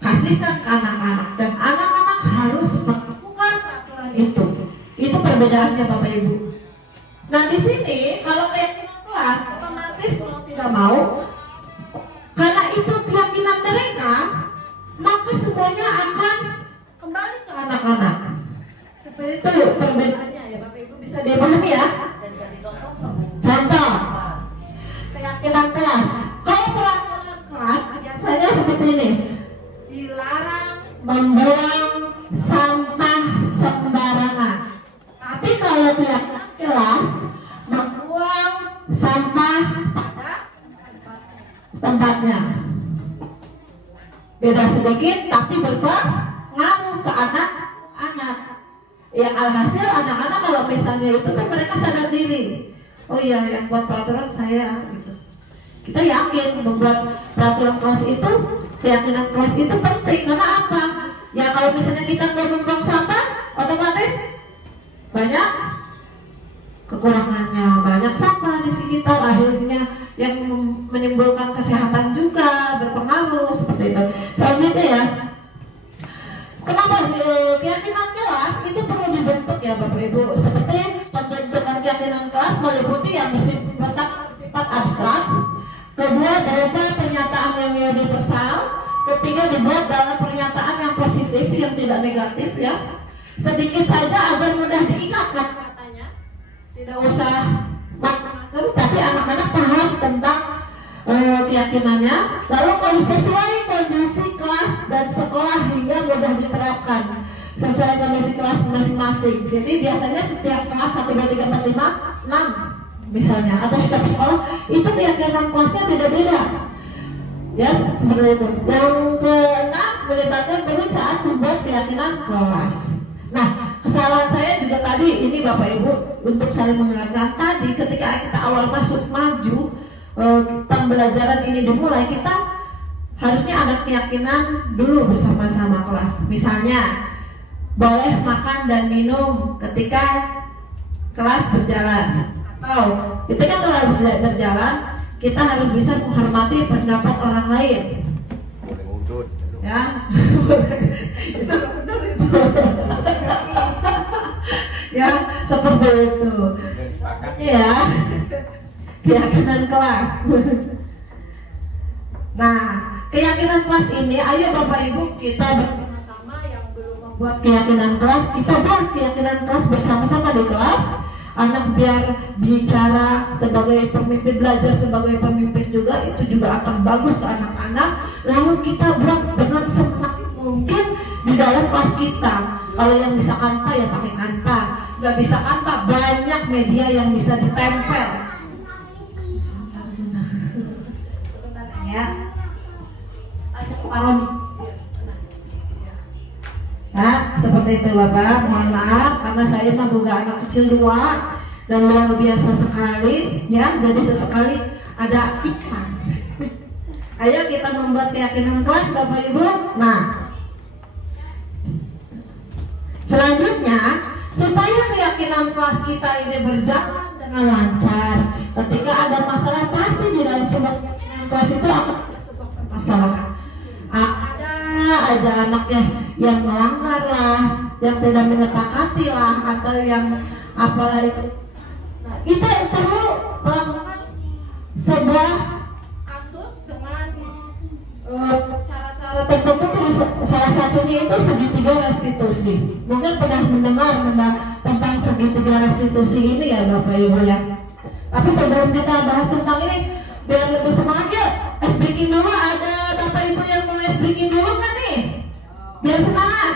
kasihkan ke anak-anak dan anak-anak harus melakukan peraturan itu. Itu perbedaannya Bapak Ibu. Nah di sini kalau keyakinan kelas otomatis mau tidak mau, karena itu keyakinan mereka, maka semuanya akan kembali ke anak-anak. Seperti itu perbedaannya ya Bapak Ibu, bisa dipahami ya. Contoh keyakinan kelas. Kalau peraturan kelas biasanya seperti ini, dilarang membuang sampah sembarangan. Tapi kalau keyakinan kelas, membuang sampah pada tempatnya. Beda sedikit tapi berpengaruh ke anak-anak. Yang alhasil anak-anak kalau misalnya itu kan mereka sadar diri. Oh iya, yang buat peraturan saya gitu. Kita yakin membuat peraturan kelas itu, keyakinan kelas itu penting. Karena apa? Ya kalau misalnya kita nggak membuang sampah, otomatis banyak kekurangannya, banyak sampah di sekitar, akhirnya yang menimbulkan kesehatan juga berpengaruh seperti itu. Selanjutnya ya, kenapa sih keyakinan kelas itu perlu dibentuk ya Bapak Ibu? Seperti keyakinan kelas meliputi yang bersifat abstrak, kedua berupa pernyataan yang universal, ketiga dibuat dalam pernyataan yang positif yang tidak negatif ya. Sedikit saja agar mudah diingat katanya. Tidak usah macam-macam, tapi anak-anak paham tentang keyakinannya. Lalu kalau sesuai kondisi kelas dan sekolah hingga mudah diterapkan sesuai kondisi kelas masing-masing. Jadi biasanya setiap kelas 1, 2, 3, 4, 5, 6 misalnya, atau setiap sekolah itu keyakinan kelasnya beda-beda. Ya, seperti itu. Yang keenam, melibatkan guru saat membuat keyakinan kelas. Nah, kesalahan saya juga tadi ini Bapak Ibu untuk saling mengingatkan tadi ketika kita awal masuk maju pembelajaran ini dimulai, kita harusnya ada keyakinan dulu bersama-sama kelas. Misalnya boleh makan dan minum ketika kelas berjalan, atau ketika kelas berjalan kita harus bisa menghormati pendapat orang lain. Ya, itu benar itu. Ya, seperti itu. Ya, keyakinan kelas. Nah, keyakinan kelas ini, ayo Bapak Ibu kita bersama-sama yang belum membuat keyakinan kelas, kita buat keyakinan kelas bersama-sama di kelas. Anak biar bicara sebagai pemimpin, belajar sebagai pemimpin juga, itu juga akan bagus ke anak-anak. Lalu kita buat dengan semaksimal mungkin di dalam kelas kita. Kalau yang bisa kanva ya pakai kanva, nggak bisa kanva banyak media yang bisa ditempel. Ya, Pak Roni. Ya, seperti itu Bapak, mohon maaf karena saya mah boga anak kecil 2 dan luar biasa sekali ya, jadi sesekali ada iklan. Ayo kita membuat keyakinan kelas Bapak Ibu. Nah, selanjutnya supaya keyakinan kelas kita ini berjalan dengan lancar, ketika ada masalah pasti di dalam sebuah kelas itu akan ada masalah. Ada aja anaknya yang melanggar lah, yang tidak menyepakati lah, atau yang apalah itu. Nah, kita perlu melakukan sebuah kasus dengan cara-cara tertentu. Salah satunya itu segitiga restitusi. Mungkin pernah mendengar tentang segitiga restitusi ini ya Bapak Ibu ya. Tapi sebelum kita bahas tentang ini, biar lebih semangat ya, ice breaking dulu. Ada Bapak Ibu yang mau ice breaking dulu kan nih? Biar semangat.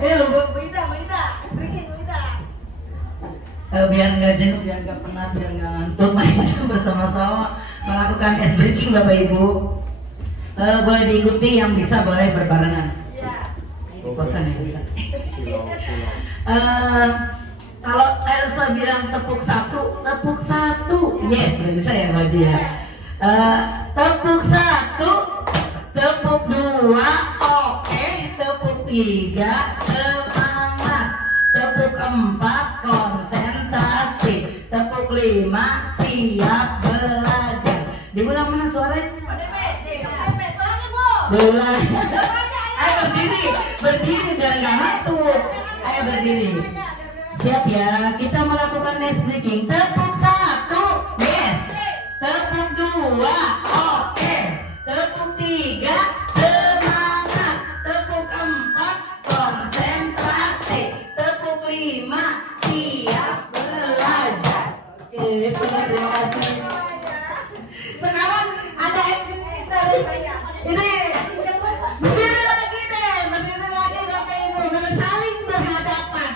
Ayo, Bu Ida, ice breaking Bu Ida. Biar nggak jenuh, biar nggak penat, biar nggak ngantuk, mari kita bersama-sama melakukan ice breaking Bapak Ibu. Boleh diikuti, yang bisa boleh berbarengan. Potong ya kita. Kalau Elsa bilang tepuk satu, yes, bisa ya Mbak Ji ya. Tepuk 1, tepuk 2, oke, tepuk 3, semangat, tepuk 4, konsentrasi, tepuk 5, siap belajar. Diulang mana suaranya? Mulai. Ayo berdiri biar nggak ngantuk. Ayo berdiri. Siap ya, kita melakukan ice breaking. Tepuk 1, yes. Tepuk 2, oke. Tepuk 3, semangat. Tepuk 4, konsentrasi. Tepuk 5, siap belajar. Oke, terima kasih. Sekarang ada dari saya. Ini berdiri lagi Bapak Ibu, saling berhadapan.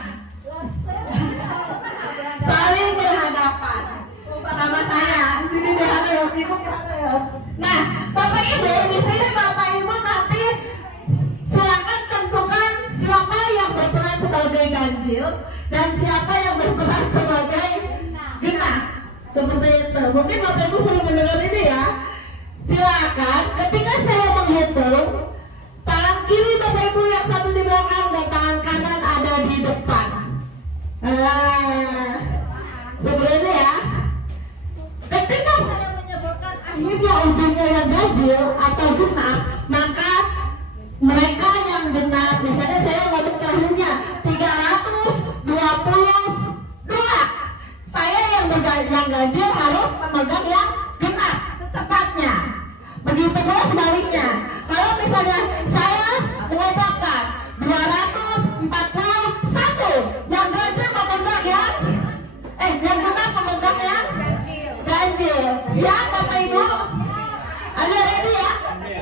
Saling berhadapan sama saya. Sini berhadap, Ibu berhadap. Nah, Bapak Ibu, di sini Bapak Ibu nanti silakan tentukan siapa yang berperan sebagai ganjil dan siapa yang berperan sebagai genah. Seperti itu. Mungkin Bapak Ibu sering mendengar ini ya. Silakan ketika saya menghitung, tangan kiri Bapak Ibu yang satu di belakang dan tangan kanan ada di depan. Sebelumnya ya, ketika saya menyebutkan akhirnya ujungnya yang ganjil atau genap, maka mereka yang genap, misalnya saya ngomong terakhirnya 322, ganjil harus memegang yang genap secepatnya. Begitu pula sebaliknya. Kalau misalnya saya mengucapkan 241, yang ganjil memegang yang genap memegang yang ganjil. Siap Bapak Ibu? Ada ready ya?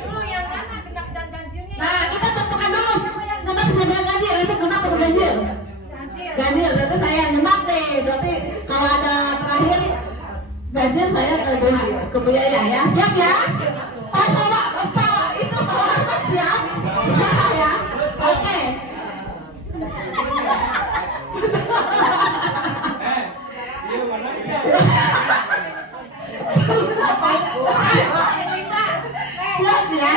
Dulu yang mana genap dan ganjilnya? Nah, kita tentukan dulu siapa yang genap siapa yang ganjil. Ibu genap atau ganjil? Ganjil. Ganjil, berarti saya yang genap nih. Berarti kalau ada terakhir ganjil saya ke Bu Yaya ya. Siap ya? Pak sama Pak itu Pak siap? Ya. Oke. Siap ya?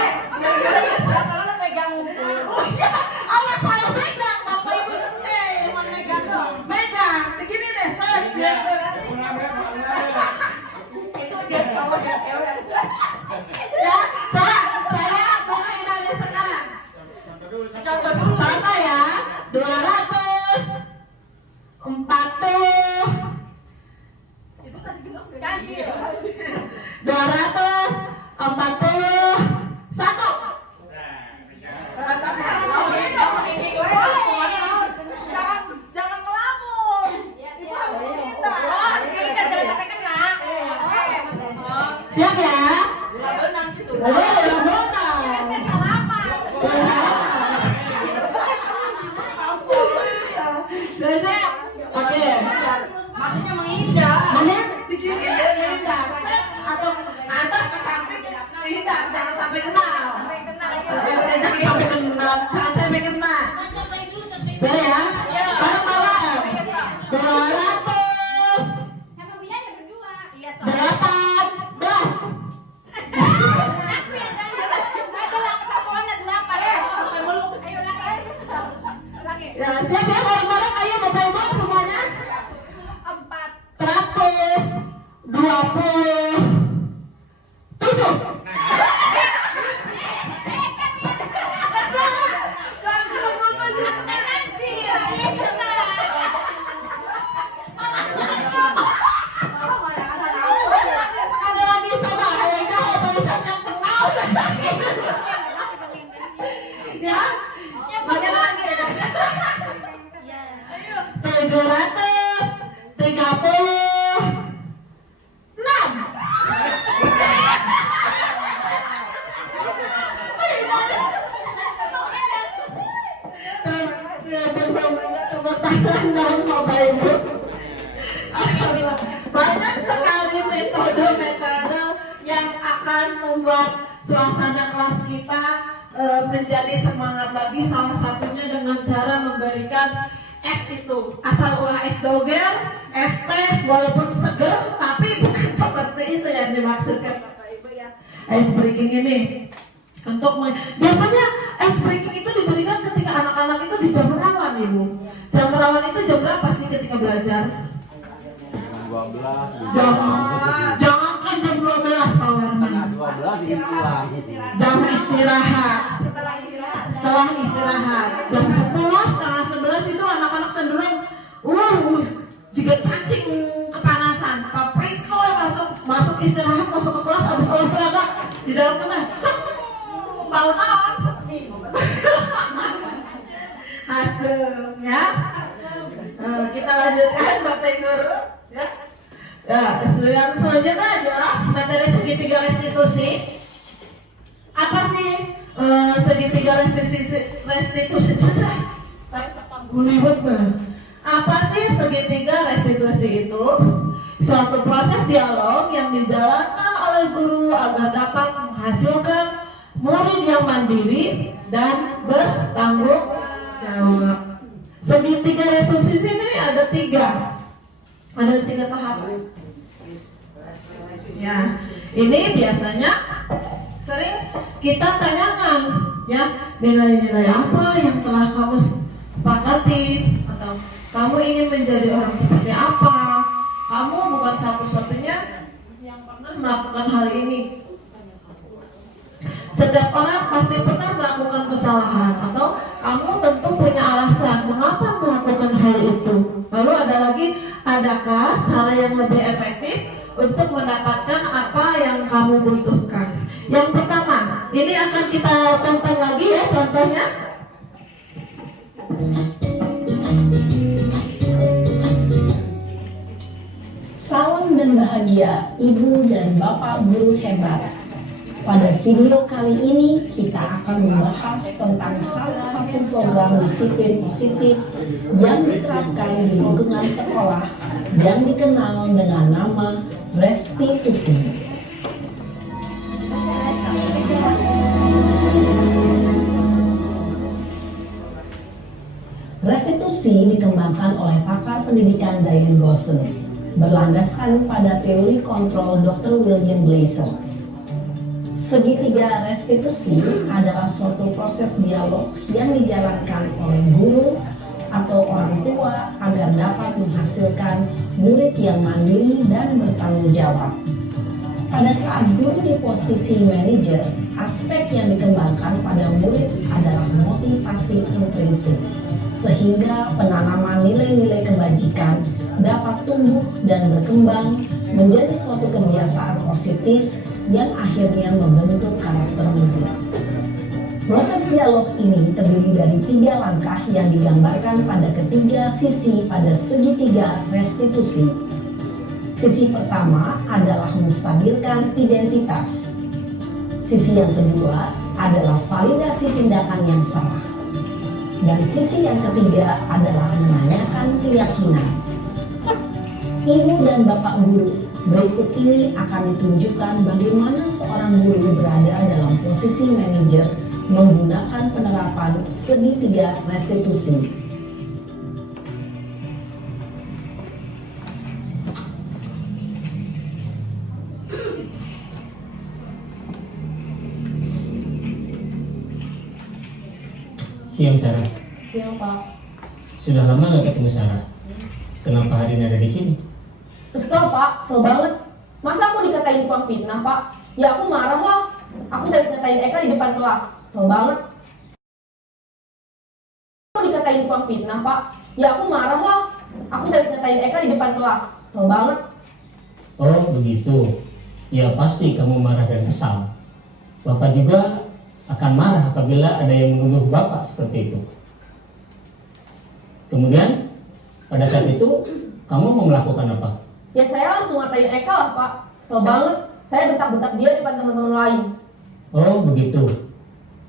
Oh iya, awas saya pegang Bapak Ibu. Megang, begini deh, set. Ya, coba saya mulai dari sekarang. Contoh ya, 240. Ibu tadi bilang ganjil. 241. Tapi harus jangan ngelamun. Ibu harus kita. Jangan sampai kena. Siap ya? Boleh, boleh. Oke. Maksudnya menghindar. Mending begini ya, menghindar. Set atau ke atas ke samping menghindar, jangan sampai kena. Jangan sampai kena, jangan sampai kena. Saya ya, bareng-bareng. 200. Sama Bu Yaya berdua. Iya, 18. Aku yang ganjil. Adalah kesatuannya 8. Ayo lagi. Ya, siap ya, bareng-bareng. Ayo Bapak Ibu semuanya. 427. Sekali lagi coba, kayaknya Operation yang kenal. Ya, bagian lagi. 736. Terima kasih atas semuanya, tepuk tangan dong Bapak Ibu. Banyak sekali metode-metode yang akan membuat suasana kelas kita menjadi semangat lagi. Salah satunya dengan cara memberikan es itu, asal ulah es doger, es teh, walaupun seger, tapi bukan seperti itu yang dimaksudkan Bapak Ibu ya. Es breaking ini biasanya es breaking itu diberikan ketika anak-anak itu di jam rawan Ibu. Jam rawan itu jam berapa sih ketika belajar? Jangankan jam 12 kawan. Jam istirahat. Setelah istirahat jam 10, setengah 11 itu anak-anak cenderung jika cacing kepanasan, paprika masuk istirahat, masuk ke kelas, habis olahraga di dalam kelas bau naon hasil ya. Kita lanjutkan Bapak Ibu ya. Yang selanjutnya adalah materi segitiga restitusi. Apa sih segitiga restitusi? Saya guliwet banget. Apa sih segitiga restitusi itu? Suatu proses dialog yang dijalankan oleh guru agar dapat menghasilkan murid yang mandiri dan bertanggung jawab. Segitiga restitusi ini ada tiga tahap. Ya, ini biasanya sering kita tanyakan, ya, nilai-nilai apa yang telah kamu sepakati, atau kamu ingin menjadi orang seperti apa. Kamu bukan satu-satunya yang pernah melakukan hal ini. Setiap orang pasti pernah melakukan kesalahan, atau kamu tentu punya alasan mengapa melakukan hal itu. Lalu ada lagi, adakah cara yang lebih efektif kita tonton lagi ya contohnya. Salam dan bahagia Ibu dan Bapak guru hebat. Pada video kali ini kita akan membahas tentang salah satu program disiplin positif yang diterapkan di lingkungan sekolah yang dikenal dengan nama restitusi. Restitusi dikembangkan oleh pakar pendidikan Diane Gosson, berlandaskan pada teori kontrol Dr. William Blaser. Segitiga restitusi adalah suatu proses dialog yang dijalankan oleh guru atau orang tua agar dapat menghasilkan murid yang mandiri dan bertanggung jawab. Pada saat guru di posisi manajer, aspek yang dikembangkan pada murid adalah motivasi intrinsik, sehingga penanaman nilai-nilai kebajikan dapat tumbuh dan berkembang menjadi suatu kebiasaan positif yang akhirnya membentuk karakter murid. Proses dialog ini terdiri dari 3 langkah yang digambarkan pada ketiga sisi pada segitiga restitusi. Sisi pertama adalah menstabilkan identitas. Sisi yang kedua adalah validasi tindakan yang salah. Dan sisi yang ketiga adalah menanyakan keyakinan. Ibu dan Bapak guru, berikut ini akan ditunjukkan bagaimana seorang guru berada dalam posisi manajer menggunakan penerapan segitiga restitusi. Siang Sarah. Siang Pak. Sudah lama nggak ketemu Sarah. Kenapa hari ini ada di sini? Kesel Pak, kesel banget. Masa aku dikatain tukang fitnah Pak? Ya aku marah lah. Aku udah dikatain Eka di depan kelas. Kesel banget. Aku dikatain tukang fitnah Pak? Ya aku marah lah. Aku udah dikatain Eka di depan kelas. Kesel banget. Oh begitu. Ya pasti kamu marah dan kesal. Bapak juga akan marah apabila ada yang menuduh Bapak seperti itu. Kemudian pada saat itu kamu mau melakukan apa? Ya saya langsung ngatain Eka lah Pak. Kesel banget. Saya bentak-bentak dia di depan teman-teman lain. Oh begitu.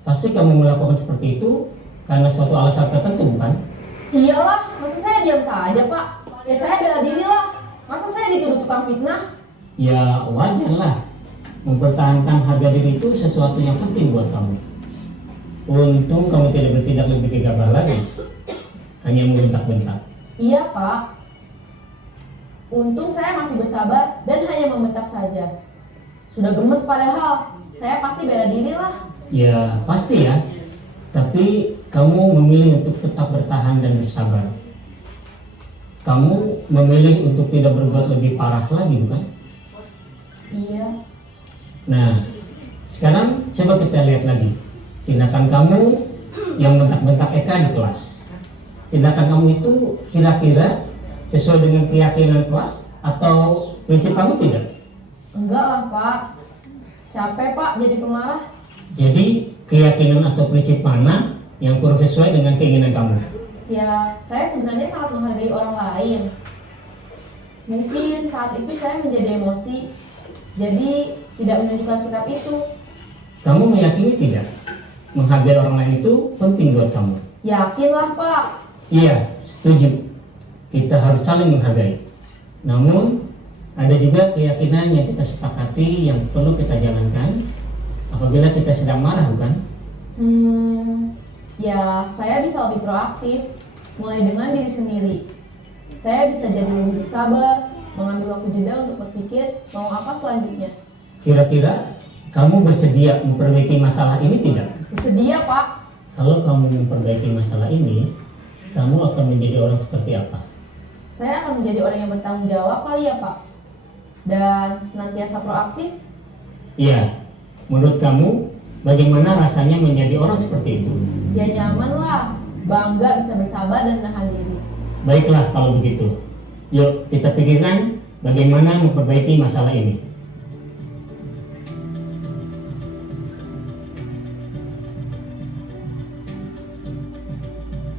Pasti kamu melakukan seperti itu karena suatu alasan tertentu bukan? Iyalah, masa saya diam saja Pak? Ya saya bela diri lah. Masa saya dituduh tukang fitnah? Ya wajar lah. Mempertahankan harga diri itu sesuatu yang penting buat kamu. Untung kamu tidak bertindak lebih gegabah lagi. Hanya membentak-bentak. Iya Pak. Untung saya masih bersabar dan hanya membentak saja. Sudah gemes padahal. Saya pasti bela diri lah. Ya pasti ya. Tapi kamu memilih untuk tetap bertahan dan bersabar. Kamu memilih untuk tidak berbuat lebih parah lagi bukan? Iya. Nah, sekarang coba kita lihat lagi tindakan kamu yang bentak-bentak Eka di kelas. Tindakan kamu itu kira-kira sesuai dengan keyakinan kelas atau prinsip kamu tidak? Enggak lah Pak. Capek Pak jadi pemarah. Jadi keyakinan atau prinsip mana yang kurang sesuai dengan keinginan kamu? Ya, saya sebenarnya sangat menghargai orang lain. Mungkin saat itu saya menjadi emosi, jadi tidak menunjukkan sikap itu. Kamu meyakini tidak? Menghargai orang lain itu penting buat kamu. Yakinlah Pak. Iya, setuju. Kita harus saling menghargai. Namun, ada juga keyakinan yang kita sepakati yang perlu kita jalankan apabila kita sedang marah, bukan? Ya saya bisa lebih proaktif, mulai dengan diri sendiri. Saya bisa jadi lebih bersabar, mengambil waktu jeda untuk berpikir mau apa selanjutnya. Kira-kira kamu bersedia memperbaiki masalah ini tidak? Bersedia Pak. Kalau kamu memperbaiki masalah ini, kamu akan menjadi orang seperti apa? Saya akan menjadi orang yang bertanggung jawab kali ya Pak. Dan senantiasa proaktif. Iya, menurut kamu bagaimana rasanya menjadi orang seperti itu? Ya nyaman lah, bangga bisa bersabar dan menahan diri. Baiklah kalau begitu. Yuk kita pikirkan bagaimana memperbaiki masalah ini.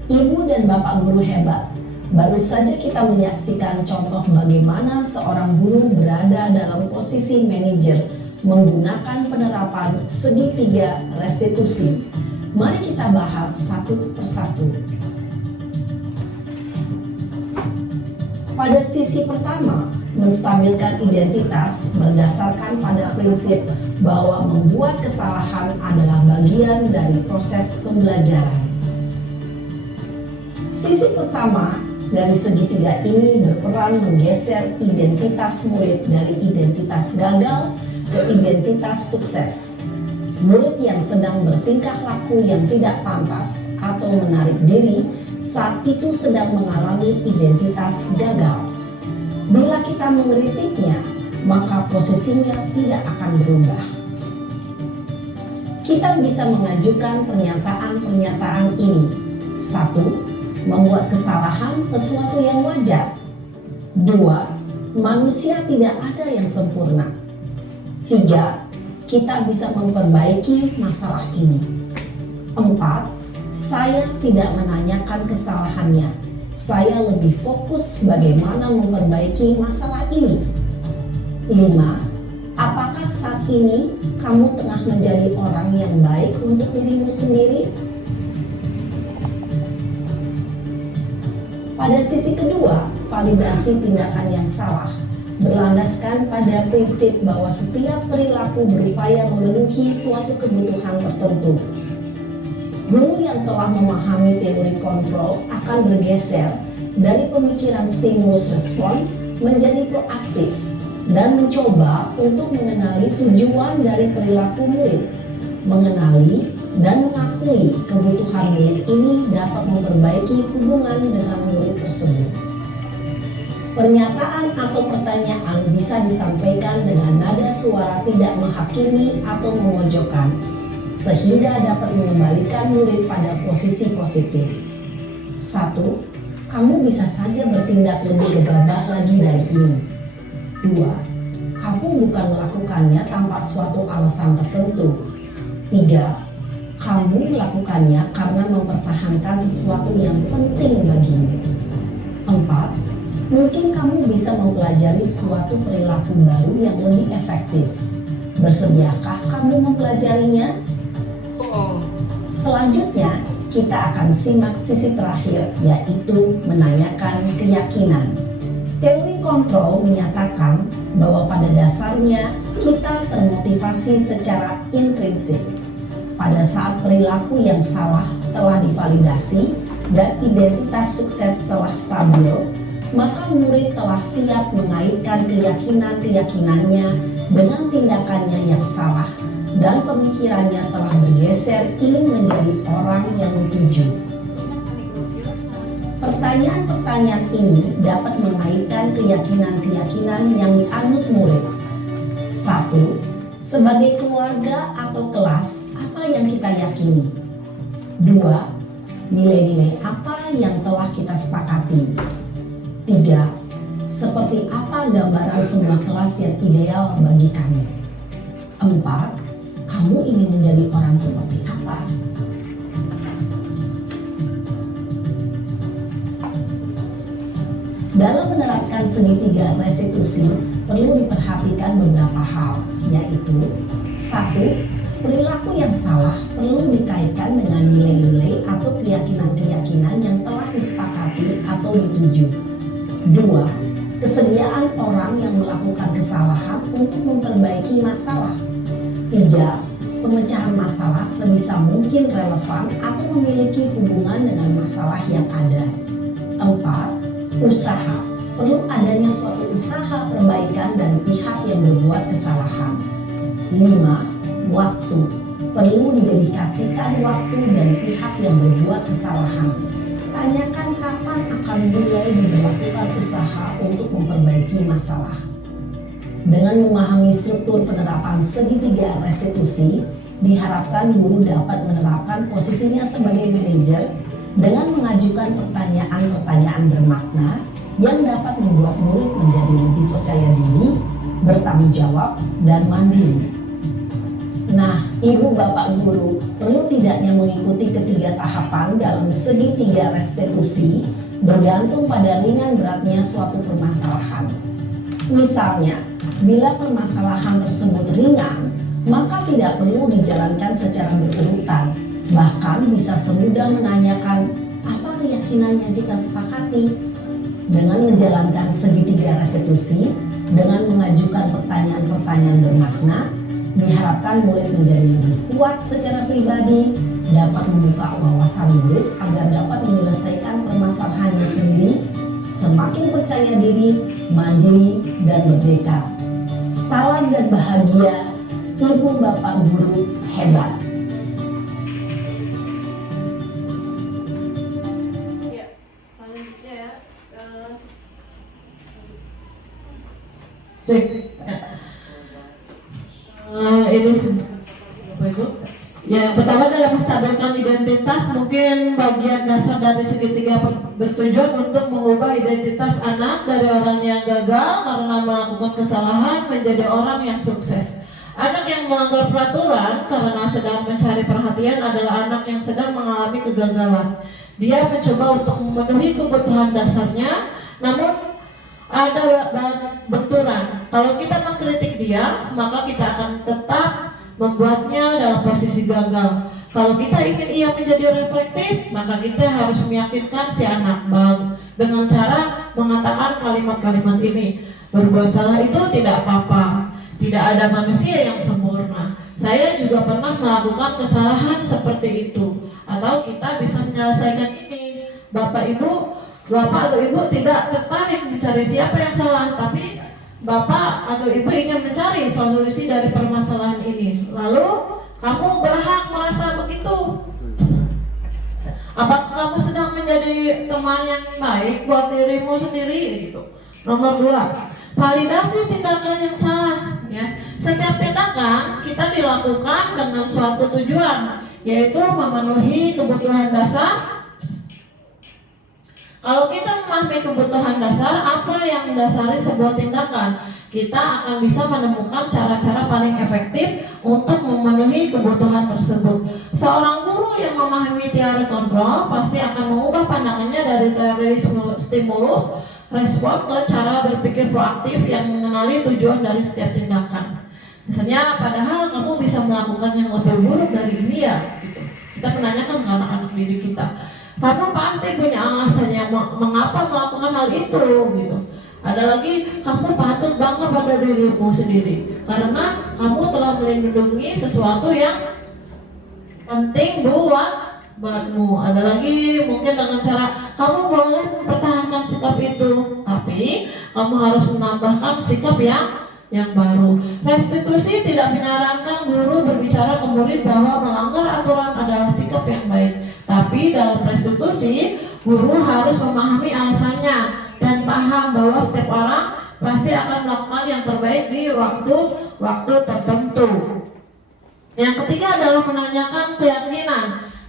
Ibu dan Bapak guru hebat, baru saja kita menyaksikan contoh bagaimana seorang guru berada dalam posisi manajer menggunakan penerapan segitiga restitusi. Mari kita bahas satu persatu. Pada sisi pertama, menstabilkan identitas berdasarkan pada prinsip bahwa membuat kesalahan adalah bagian dari proses pembelajaran. Sisi pertama dari segitiga ini berperan menggeser identitas murid dari identitas gagal ke identitas sukses. Murid yang sedang bertingkah laku yang tidak pantas atau menarik diri saat itu sedang mengalami identitas gagal. Bila kita mengkritiknya, maka posisinya tidak akan berubah. Kita bisa mengajukan pernyataan-pernyataan ini. 1. Membuat kesalahan sesuatu yang wajar. 2. Manusia tidak ada yang sempurna. 3. Kita bisa memperbaiki masalah ini. 4. Saya tidak menanyakan kesalahannya. Saya lebih fokus bagaimana memperbaiki masalah ini. 5. Apakah saat ini kamu tengah menjadi orang yang baik untuk dirimu sendiri? Pada sisi kedua, validasi tindakan yang salah berlandaskan pada prinsip bahwa setiap perilaku berupaya memenuhi suatu kebutuhan tertentu. Guru yang telah memahami teori kontrol akan bergeser dari pemikiran stimulus respon menjadi proaktif dan mencoba untuk mengenali tujuan dari perilaku murid. Mengenali dan mengakui kebutuhan murid ini dapat memperbaiki hubungan dengan murid tersebut. Pernyataan atau pertanyaan bisa disampaikan dengan nada suara tidak menghakimi atau memojokkan, sehingga dapat mengembalikan murid pada posisi positif. 1. Kamu bisa saja bertindak lebih gegabah lagi dari ini. 2. Kamu bukan melakukannya tanpa suatu alasan tertentu. 3. Kamu melakukannya karena mempertahankan sesuatu yang penting bagimu. 4. Mungkin kamu bisa mempelajari suatu perilaku baru yang lebih efektif. Bersediakah kamu mempelajarinya? Selanjutnya, kita akan simak sisi terakhir, yaitu menanyakan keyakinan. Teori kontrol menyatakan bahwa pada dasarnya kita termotivasi secara intrinsik. Pada saat perilaku yang salah telah divalidasi dan identitas sukses telah stabil, maka murid telah siap mengaitkan keyakinan-keyakinannya dengan tindakannya yang salah dan pemikirannya telah bergeser ingin menjadi orang yang dituju. Pertanyaan-pertanyaan ini dapat mengaitkan keyakinan-keyakinan yang dianut murid. 1. Sebagai keluarga atau kelas, apa yang kita yakini? 2. Nilai-nilai apa yang telah kita sepakati? 3. Seperti apa gambaran sebuah kelas yang ideal bagi kamu? 4. Kamu ingin menjadi orang seperti apa? Dalam menerapkan segitiga restitusi, perlu diperhatikan beberapa hal, yaitu 1. Perilaku yang salah perlu dikaitkan dengan nilai-nilai atau keyakinan-keyakinan yang telah disepakati atau dituju. 2. Kesediaan orang yang melakukan kesalahan untuk memperbaiki masalah. 3. Pemecahan masalah sebisa mungkin relevan atau memiliki hubungan dengan masalah yang ada. 4. Usaha. Perlu adanya suatu usaha perbaikan dari pihak yang berbuat kesalahan. 5. Waktu. Perlu didedikasikan waktu dari pihak yang berbuat kesalahan. Tanyakan kapan akan mulai diberlakukan usaha untuk memperbaiki masalah. Dengan memahami struktur penerapan segitiga restitusi, diharapkan guru dapat menerapkan posisinya sebagai manajer dengan mengajukan pertanyaan-pertanyaan bermakna yang dapat membuat murid menjadi lebih percaya diri, bertanggung jawab, dan mandiri. Nah, Ibu bapak guru perlu tidaknya mengikuti ketiga tahapan dalam segitiga restitusi bergantung pada ringan beratnya suatu permasalahan. Misalnya, bila permasalahan tersebut ringan, maka tidak perlu dijalankan secara berurutan. Bahkan bisa semudah menanyakan apa keyakinan yang kita sepakati. Dengan menjalankan segitiga restitusi, dengan mengajukan pertanyaan-pertanyaan bermakna, diharapkan murid menjadi lebih kuat secara pribadi, dapat membuka wawasan murid agar dapat menyelesaikan permasalahannya sendiri, semakin percaya diri, mandiri, dan merdeka. Salam dan bahagia, Ibu Bapak Guru hebat. Ya, selanjutnya ya. Cek. Ini Bapak Ibu. Ya, pertama dalam menstabilkan identitas, mungkin bagian dasar dari segitiga bertujuan untuk mengubah identitas anak dari orang yang gagal karena melakukan kesalahan menjadi orang yang sukses. Anak yang melanggar peraturan karena sedang mencari perhatian adalah anak yang sedang mengalami kegagalan. Dia mencoba untuk memenuhi kebutuhan dasarnya, namun ada benturan. Kalau kita mengkritik dia, maka kita akan tetap membuatnya dalam posisi gagal. Kalau kita ingin ia menjadi reflektif, maka kita harus meyakinkan si anak dengan cara mengatakan kalimat-kalimat ini. Berbuat salah itu tidak apa-apa. Tidak ada manusia yang sempurna. Saya juga pernah melakukan kesalahan seperti itu. Atau kita bisa menyelesaikan ini. Bapak atau ibu tidak tertarik mencari siapa yang salah, tapi Bapak atau Ibu ingin mencari solusi dari permasalahan ini. Lalu kamu berhak merasa begitu. Apakah kamu sedang menjadi teman yang baik buat dirimu sendiri gitu. Nomor 2, validasi tindakan yang salah ya. Setiap tindakan kita dilakukan dengan suatu tujuan, yaitu memenuhi kebutuhan dasar. Kalau kita memahami kebutuhan dasar, apa yang mendasari sebuah tindakan, kita akan bisa menemukan cara-cara paling efektif untuk memenuhi kebutuhan tersebut. Seorang guru yang memahami teori kontrol pasti akan mengubah pandangannya dari teori stimulus respon ke cara berpikir proaktif yang mengenali tujuan dari setiap tindakan. Misalnya, padahal kamu bisa melakukan yang lebih buruk dari ini ya, gitu. Kita menanyakan ke anak-anak didik kita. Kamu pasti punya alasannya mengapa melakukan hal itu gitu. Ada lagi, kamu patut bangga pada dirimu sendiri karena kamu telah melindungi sesuatu yang penting buatmu. Ada lagi mungkin dengan cara kamu boleh mempertahankan sikap itu, tapi kamu harus menambahkan sikap yang baru. Restitusi tidak menyarankan guru berbicara ke murid bahwa melanggar aturan adalah sikap yang baik. Tapi dalam restitusi, guru harus memahami alasannya dan paham bahwa setiap orang pasti akan melakukan yang terbaik di waktu tertentu. Yang ketiga adalah menanyakan keyakinan.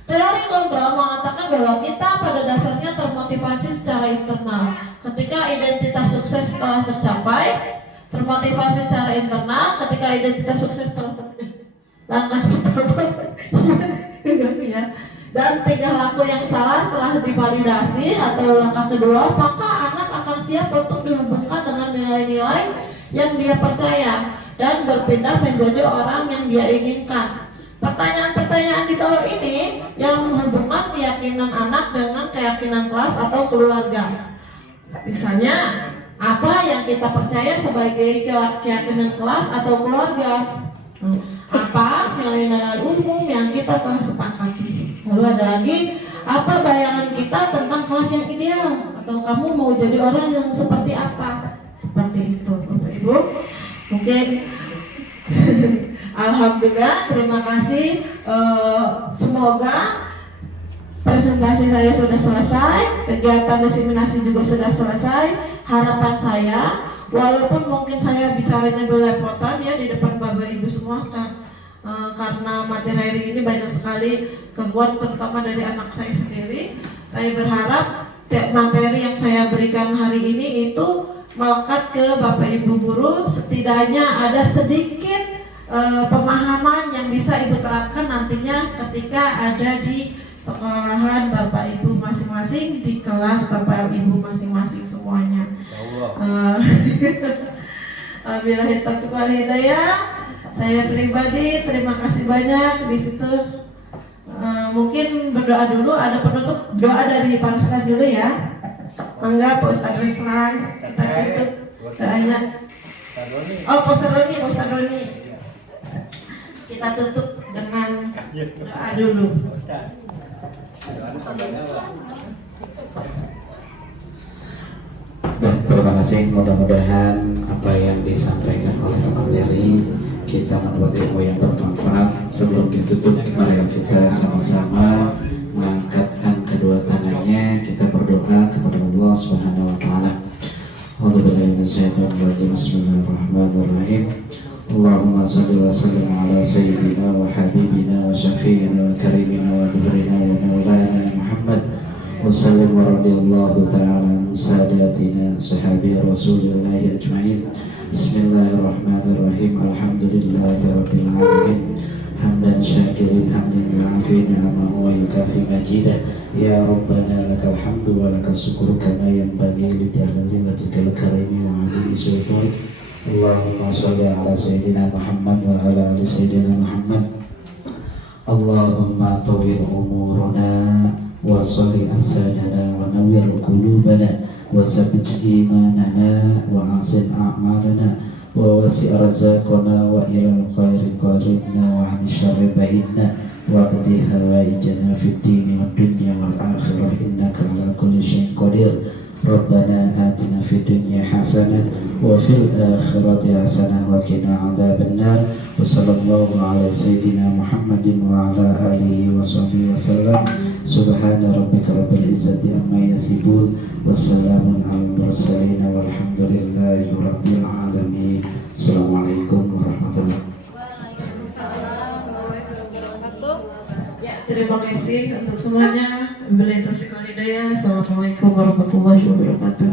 Teori kontrol mengatakan bahwa kita pada dasarnya termotivasi secara internal. Ketika identitas sukses telah tercapai, termotivasi secara internal. Ketika identitas sukses telah langkah ya. Dan tingkah laku yang salah telah divalidasi atau langkah kedua, maka anak akan siap untuk dihubungkan dengan nilai-nilai yang dia percaya dan berpindah menjadi orang yang dia inginkan. Pertanyaan-pertanyaan di bawah ini yang menghubungkan keyakinan anak dengan keyakinan kelas atau keluarga. Misalnya, apa yang kita percaya sebagai keyakinan kelas atau keluarga? Apa nilai-nilai umum yang kita telah sepakati? Lalu ada lagi, apa bayangan kita tentang kelas yang ideal? Atau kamu mau jadi orang yang seperti apa? Seperti itu, Bapak Ibu. Mungkin alhamdulillah, terima kasih. Semoga presentasi saya sudah selesai, kegiatan diseminasi juga sudah selesai. Harapan saya, walaupun mungkin saya bicaranya belepotan ya di depan Bapak Ibu semua kan. Karena materi ini banyak sekali kebuat terutama dari anak saya sendiri. Saya berharap materi yang saya berikan hari ini itu melekat ke Bapak Ibu guru, setidaknya ada sedikit pemahaman yang bisa Ibu terapkan nantinya ketika ada di sekolahan Bapak Ibu masing-masing, di kelas Bapak Ibu masing-masing semuanya. Billahi taufiq wal hidayah. Saya pribadi terima kasih banyak di situ. Mungkin berdoa dulu, ada penutup doa dari Pak Ruslan dulu ya. Mangga Pak Ustadz Ruslan, kita tutup doanya. Oh Pak Ustadz Roni. Kita tutup dengan doa dulu. Dan terima kasih, mudah-mudahan apa yang disampaikan oleh Pak Materi kita mendapat ilmu yang bermanfaat. Sebelum ditutup, mari kita sama-sama mengangkatkan kedua tangannya, kita berdoa kepada Allah Subhanahu wa taala. A'udzubillahi minasyaitonir rajim. Bismillahirrahmanirrahim. Allahumma shalli wa sallim ala sayyidina wa habibina wa syafi'ina wa karimina wa dhikrina wa maulana Muhammad wa sallim wa radiyallahu ta'ala an sadatina sahabi Rasulillahi ajma'in. Bismillahirrahmanirrahim. Alhamdulillahi rabbil alamin. Hamdan syakirin hamdan yu'afi ni'amahu wa yukafi majidah. Ya Rabbana lakal hamdu wa lakal syukru kama yanbaghi li jalali wajhikal karimi wa 'azimi sultanik. Allahumma sholli ala sayyidina Muhammad wa ala ali sayyidina Muhammad. Allahumma tawwir umurana wa sholli asadana wa nawwir qulubana wa sabbit imanana wa asin a'malana wa wasi' arzaqana wa ilal khairi qaribna wa 'an syarri ba'idna wa qdi hawaijana fid dini wad dunya wal akhirah innaka ala kulli syai'in qadir. Rabbana atina fid dunya hasanah wa fil akhirati hasanah wa qina adzabannar. Wa sallallahu ala sayyidina Muhammadin wa ala alihi wa sahbihi wasallam. Subhana rabbika rabbil izzati amma yasifun. Wassalamun alal mursalin walhamdulillahi rabbil alamin. Assalamualaikum warahmatullahi wabarakatuh. Ya, terima kasih untuk semuanya. Billahi taufiq wal hidayah. Assalamualaikum warahmatullahi wabarakatuh.